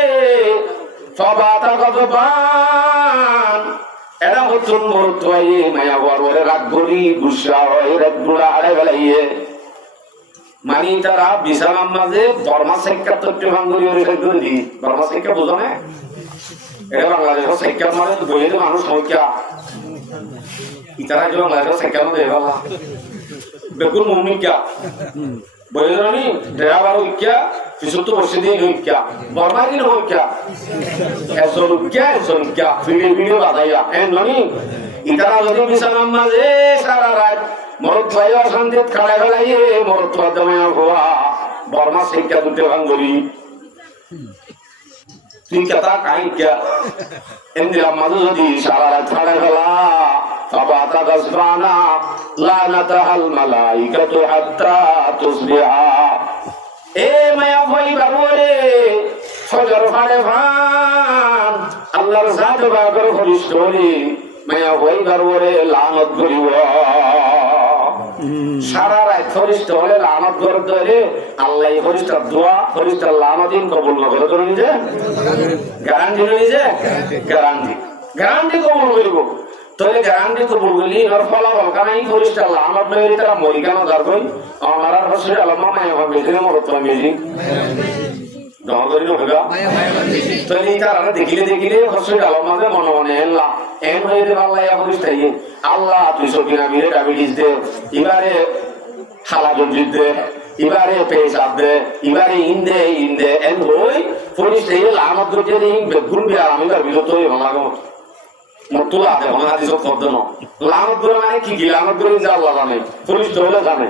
সবাতা কত পান এরা হচ্ছেন মরত হয়ে মায়া বড় রাগ ভরি গুসা হয় রাগুড়া আড়ে বেলাইয়ে মানে তারা বিছানার মাঝে বর্মা শিক্ষা তথ্য ভাঙ্গরি দি বর্মা শিক্ষা বোঝো না এটা বাংলাদেশের শিক্ষা মানে বইয়ের মানুষ সংখ্যা ইতারা যে বাংলাদেশের শিক্ষা মধ্যে এভাবে বেকুর মমিকা বইয়ের আমি দেয়া বারো ইচ্ছা পিছুতো বসে দিয়ে ইচ্ছা বর্মা দিন ইচ্ছা একজন ইচ্ছা ফিরে ফিরে বাধাইয়া এন ননি ইতারা যদি বিছানার মাঝে সারা রাত মরত ভাই অশান্তি খাড়াই ফেলাইয়ে মরত দমে হওয়া বর্মা শিক্ষা দুটো ভাঙ্গরি তুই কথা কাই কে এন্দিরা মাঝে যদি সারা রাত খাড়াই ফেলা ফাবাতা গাসবানা লানাতাল মালাইকাতু হাত্তা তুসবিহা এ মায়া ভাই বাবুরে ফজর ফাড়ে ভান আল্লাহ আল্লাহর সাথে বাগর ফরিস্ত হলি মায়া হইবার ওরে লানত করিব সারা রাত ফরিস্ত হলে লানত করে ধরে আল্লাহ ফরিস্তার দোয়া ফরিস্তার লানতিন কবুল নগর করে নিজে গ্যারান্টি নিজে গ্যারান্টি কবুল করিব তাহলে গ্যারান্টি কবুল করলি এর ফলাফল কারণ এই ফরিস্তার লানত নয় তারা মরি কেন যারবই আমার আর হচ্ছে আলমা মায়া হবে বেশি মরত মেজি দেখিলে হচ্ছে আলমাকে মনে মনে এনলাম এন হয়ে আল্লাহ ফরিস্তাই আল্লাহ তুই সকিনা মিলে ডাবিটিস দে এবারে হালাজুল দে এবারে পেশাব দে এবারে ইন্দে এন হই ফরিস্তাই লানত করতে বেগুন বিয়ার আমি তার বিরত হই ভালো মতুলা দে ভাঙা দিস শব্দ ন লানত করে মানে কি লানত করে যা আল্লাহ জানে ফরিস্তা হলে জানে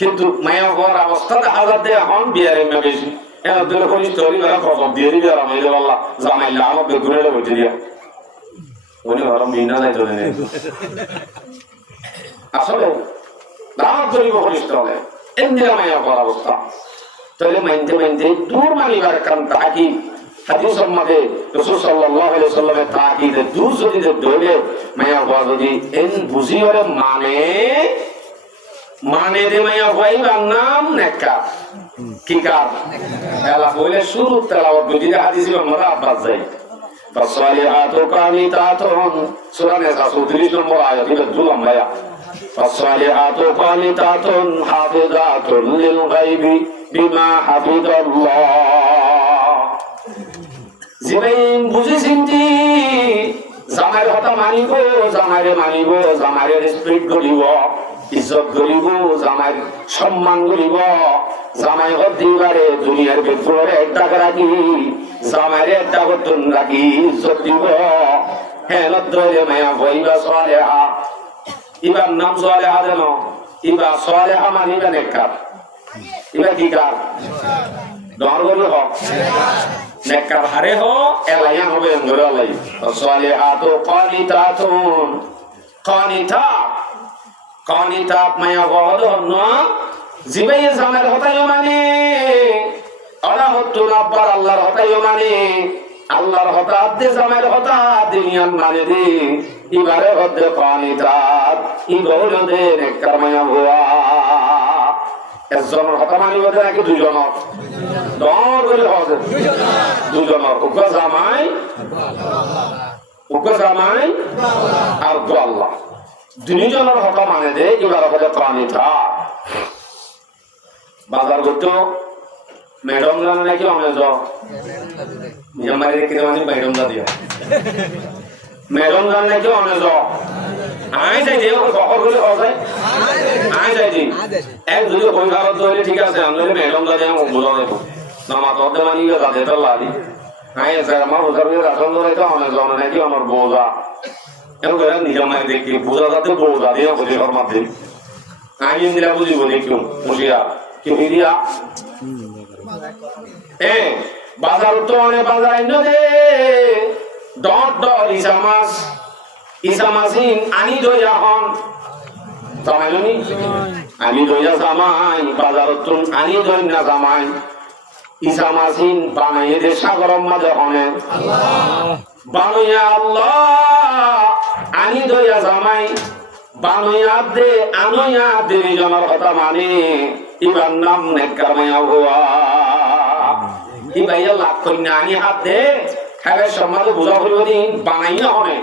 কিন্তু মায়া হওয়ার অবস্থা দেখা যাচ্ছে এখন বিয়ারে বেশি এর দিলে ফরিস্ত হলি ওরা খবর দিয়ে দিবে আর আমি আল্লাহ জামাইলা আমার বেগুনে বইতে দিয়া উনি গরম বিনা যাই ধরে নেই আসলে দাওয়াত করিব ফরিস্ত হলে এমনি মায়া হওয়ার অবস্থা তাহলে মানতে দূর মানিবার কারণ তাকি হাদিস সম্মাদে রাসূল সাল্লাল্লাহু আলাইহি সাল্লামের তাকিদে দূর যদি ধরে মায়া হওয়া যদি এন বুঝি ওরে মানে দে মায়া হইবার নাম নেককার কি কার এলা বলে শুরু তেলাওয়াত যদি হাদিসে আমরা আব্বাস যাই ফাসসালিহাতু কানিতাতুন সূরা নিসা 34 নম্বর আয়াত এটা দুলাম ভাইয়া ফাসসালিহাতু কানিতাতুন হাফিজাতুন লিল গায়বি বিমা হাফিজাল্লাহ জিবাইন বুঝি চিন্তি জামাইর কথা মানিব জামাইরে রেসপেক্ট করিব ইজ্জত করিব জামাইর সম্মান করিব জামাই দিবারে দুনিয়ার ভিতরে একটা রাখি জামাইরে একটা বর্তন রাখি ইজ্জত দিব হ্যাঁ ধরে মায়া হইবা সালেহা ইবার নাম সালেহা দেন ইবা সালেহা মানিবা নেককার ইবা কি কার দর করি হোক নেককার হারে হ এলাইয়া হবে ধরে আলাই সালেহাতু কানিতাত মায়া হদ ন জিবাই জামাইর হতাইও মানে ওরা হতো আব্বার আল্লাহর হতাইও মানে আল্লাহর হঠাৎ দে জামাইর হঠাৎ দুনিয়ার মানে দে এবারে হতে কানিতাত ই গৌর দে নেককার মায়া হওয়া একজনের হতা মানিব নাকি দুজনের দর করে হবে দুজনের উগ্র জামাই আর দো আল্লাহ দুজনের হতা মানে দে এবার হতে কানিতাত বাজার করতো ম্যাডাম জানে নাকি অনেক মারি মানে ম্যাডাম যা দিয়া ম্যাডাম জানে নাকি অনেক আয় যাই দিয়ে খবর করে আয় যাই দিন এক যদি পরিবার ধরে ঠিক আছে আমি ম্যাডাম যা দিয়ে বোঝা দেবো নামা তোদের মানি যাতে তো লাগি আয় স্যার আমার বোঝার রাখন ধরে তো অনেক জন নাকি আমার বোঝা এমন করে নিজের মায়ের দেখি বোঝা যাতে বোঝা দিয়ে বুঝি ওর মাধ্যমে আমি দিলা বুঝিব দেখি মুশিয়া কি দিয়া বাজার তো অনেক বাজার আইন দে ডট ইসামাসিন আনি দইয়া হন জামাইনি আমি দইয়া জামাই বাজার তো আনি দই না জামাই ইসামাসিন বানাইয়ে দে সাগরম মাঝে হনে বানাইয়া আল্লাহ আনি দইয়া জামাই বানাইয়া দে আনইয়া দে জনের কথা মানে ইবার নাম নেককার মায়া হওয়া ই ভাইয়া লাভ করি না আনি হাত দে খাবে সমাজে বোঝা করিব দিন বানাই না হনে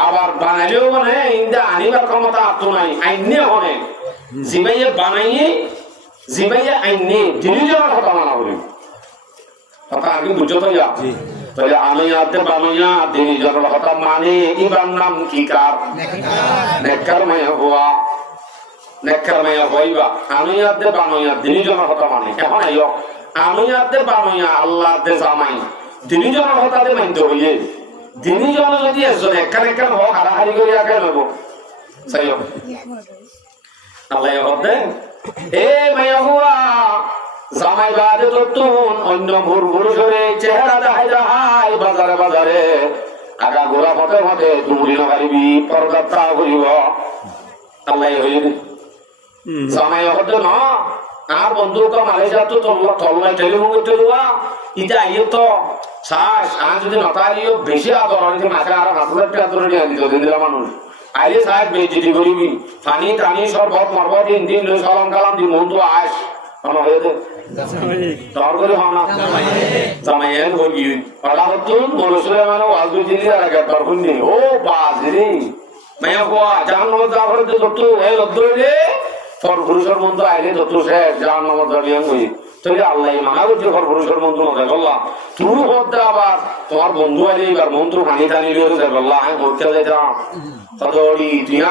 আবার বানাইলেও মানে ইন্দা আনিবার ক্ষমতা আতো নাই আইনে হনে জিবাইয়ে বানাইয়ে জিবাইয়ে আইনে দুইজনের কথা মানা করি কথা আগে বুঝো তো যা তাহলে আনইয়া দে বানাইয়া দুইজনের কথা মানে ইবার নাম কি কার নেককার মায়া হওয়া নেককার মায়া হইবা আনইয়া দে বানাইয়া দুইজনের কথা মানে এখন আইও আনুয়াতে বানুয়া আল্লাহতে জামাই তিনজনের হঠাতে মানতে হইয়ে তিনজন যদি একজন একান হোক হারাহারি করে আগে নেব চাই আল্লাহ হতে এ মায়া হুয়া জামাই বাদে তো তুন অন্য ভুর করে চেহারা দেখাই বাজারে আগা গোড়া পথে তুমি নগারিবি পরদাত্রা করিব আল্লাহ হইয়ে জামাই হতে না আর বন্ধু মালয়েশিয়া তো তল্লাই টেলিফোন করতে দেওয়া ইটা আইয়ে তো শ্বাস আর যদি নতারিও বেশি আদর অনেকে মাসে আর 5,000 টাকা আদর দিলা মানুষ আইলে সাহেব বেজিটি করিবি পানি টানি সরবত মরবত দিন লই সালাম কালাম দি মন তো আস কোন হয়েছে তোর করে হও না জামাইয়ের হবি ওলা হতুন বলছিলে মানে ওয়াজ দুই দিন আর আগে তোর শুনি ও বাস রে মায়া কোয়া জাহান্নাম যাবার যে যত এই লদ্দরে ফর পুরুষের মন তো আইলে যত সে জাহান্নাম দাঁড়িয়ে হই তুই আল্লাহ মানা করছে ফর পুরুষের মন তো নয় বললাম তুই হতে আবার তোমার বন্ধু আইলে এবার মন্ত্র পানি টানি লিয়ে যাবে আল্লাহ আমি বলতে যাইতাম কত তুই না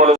মনে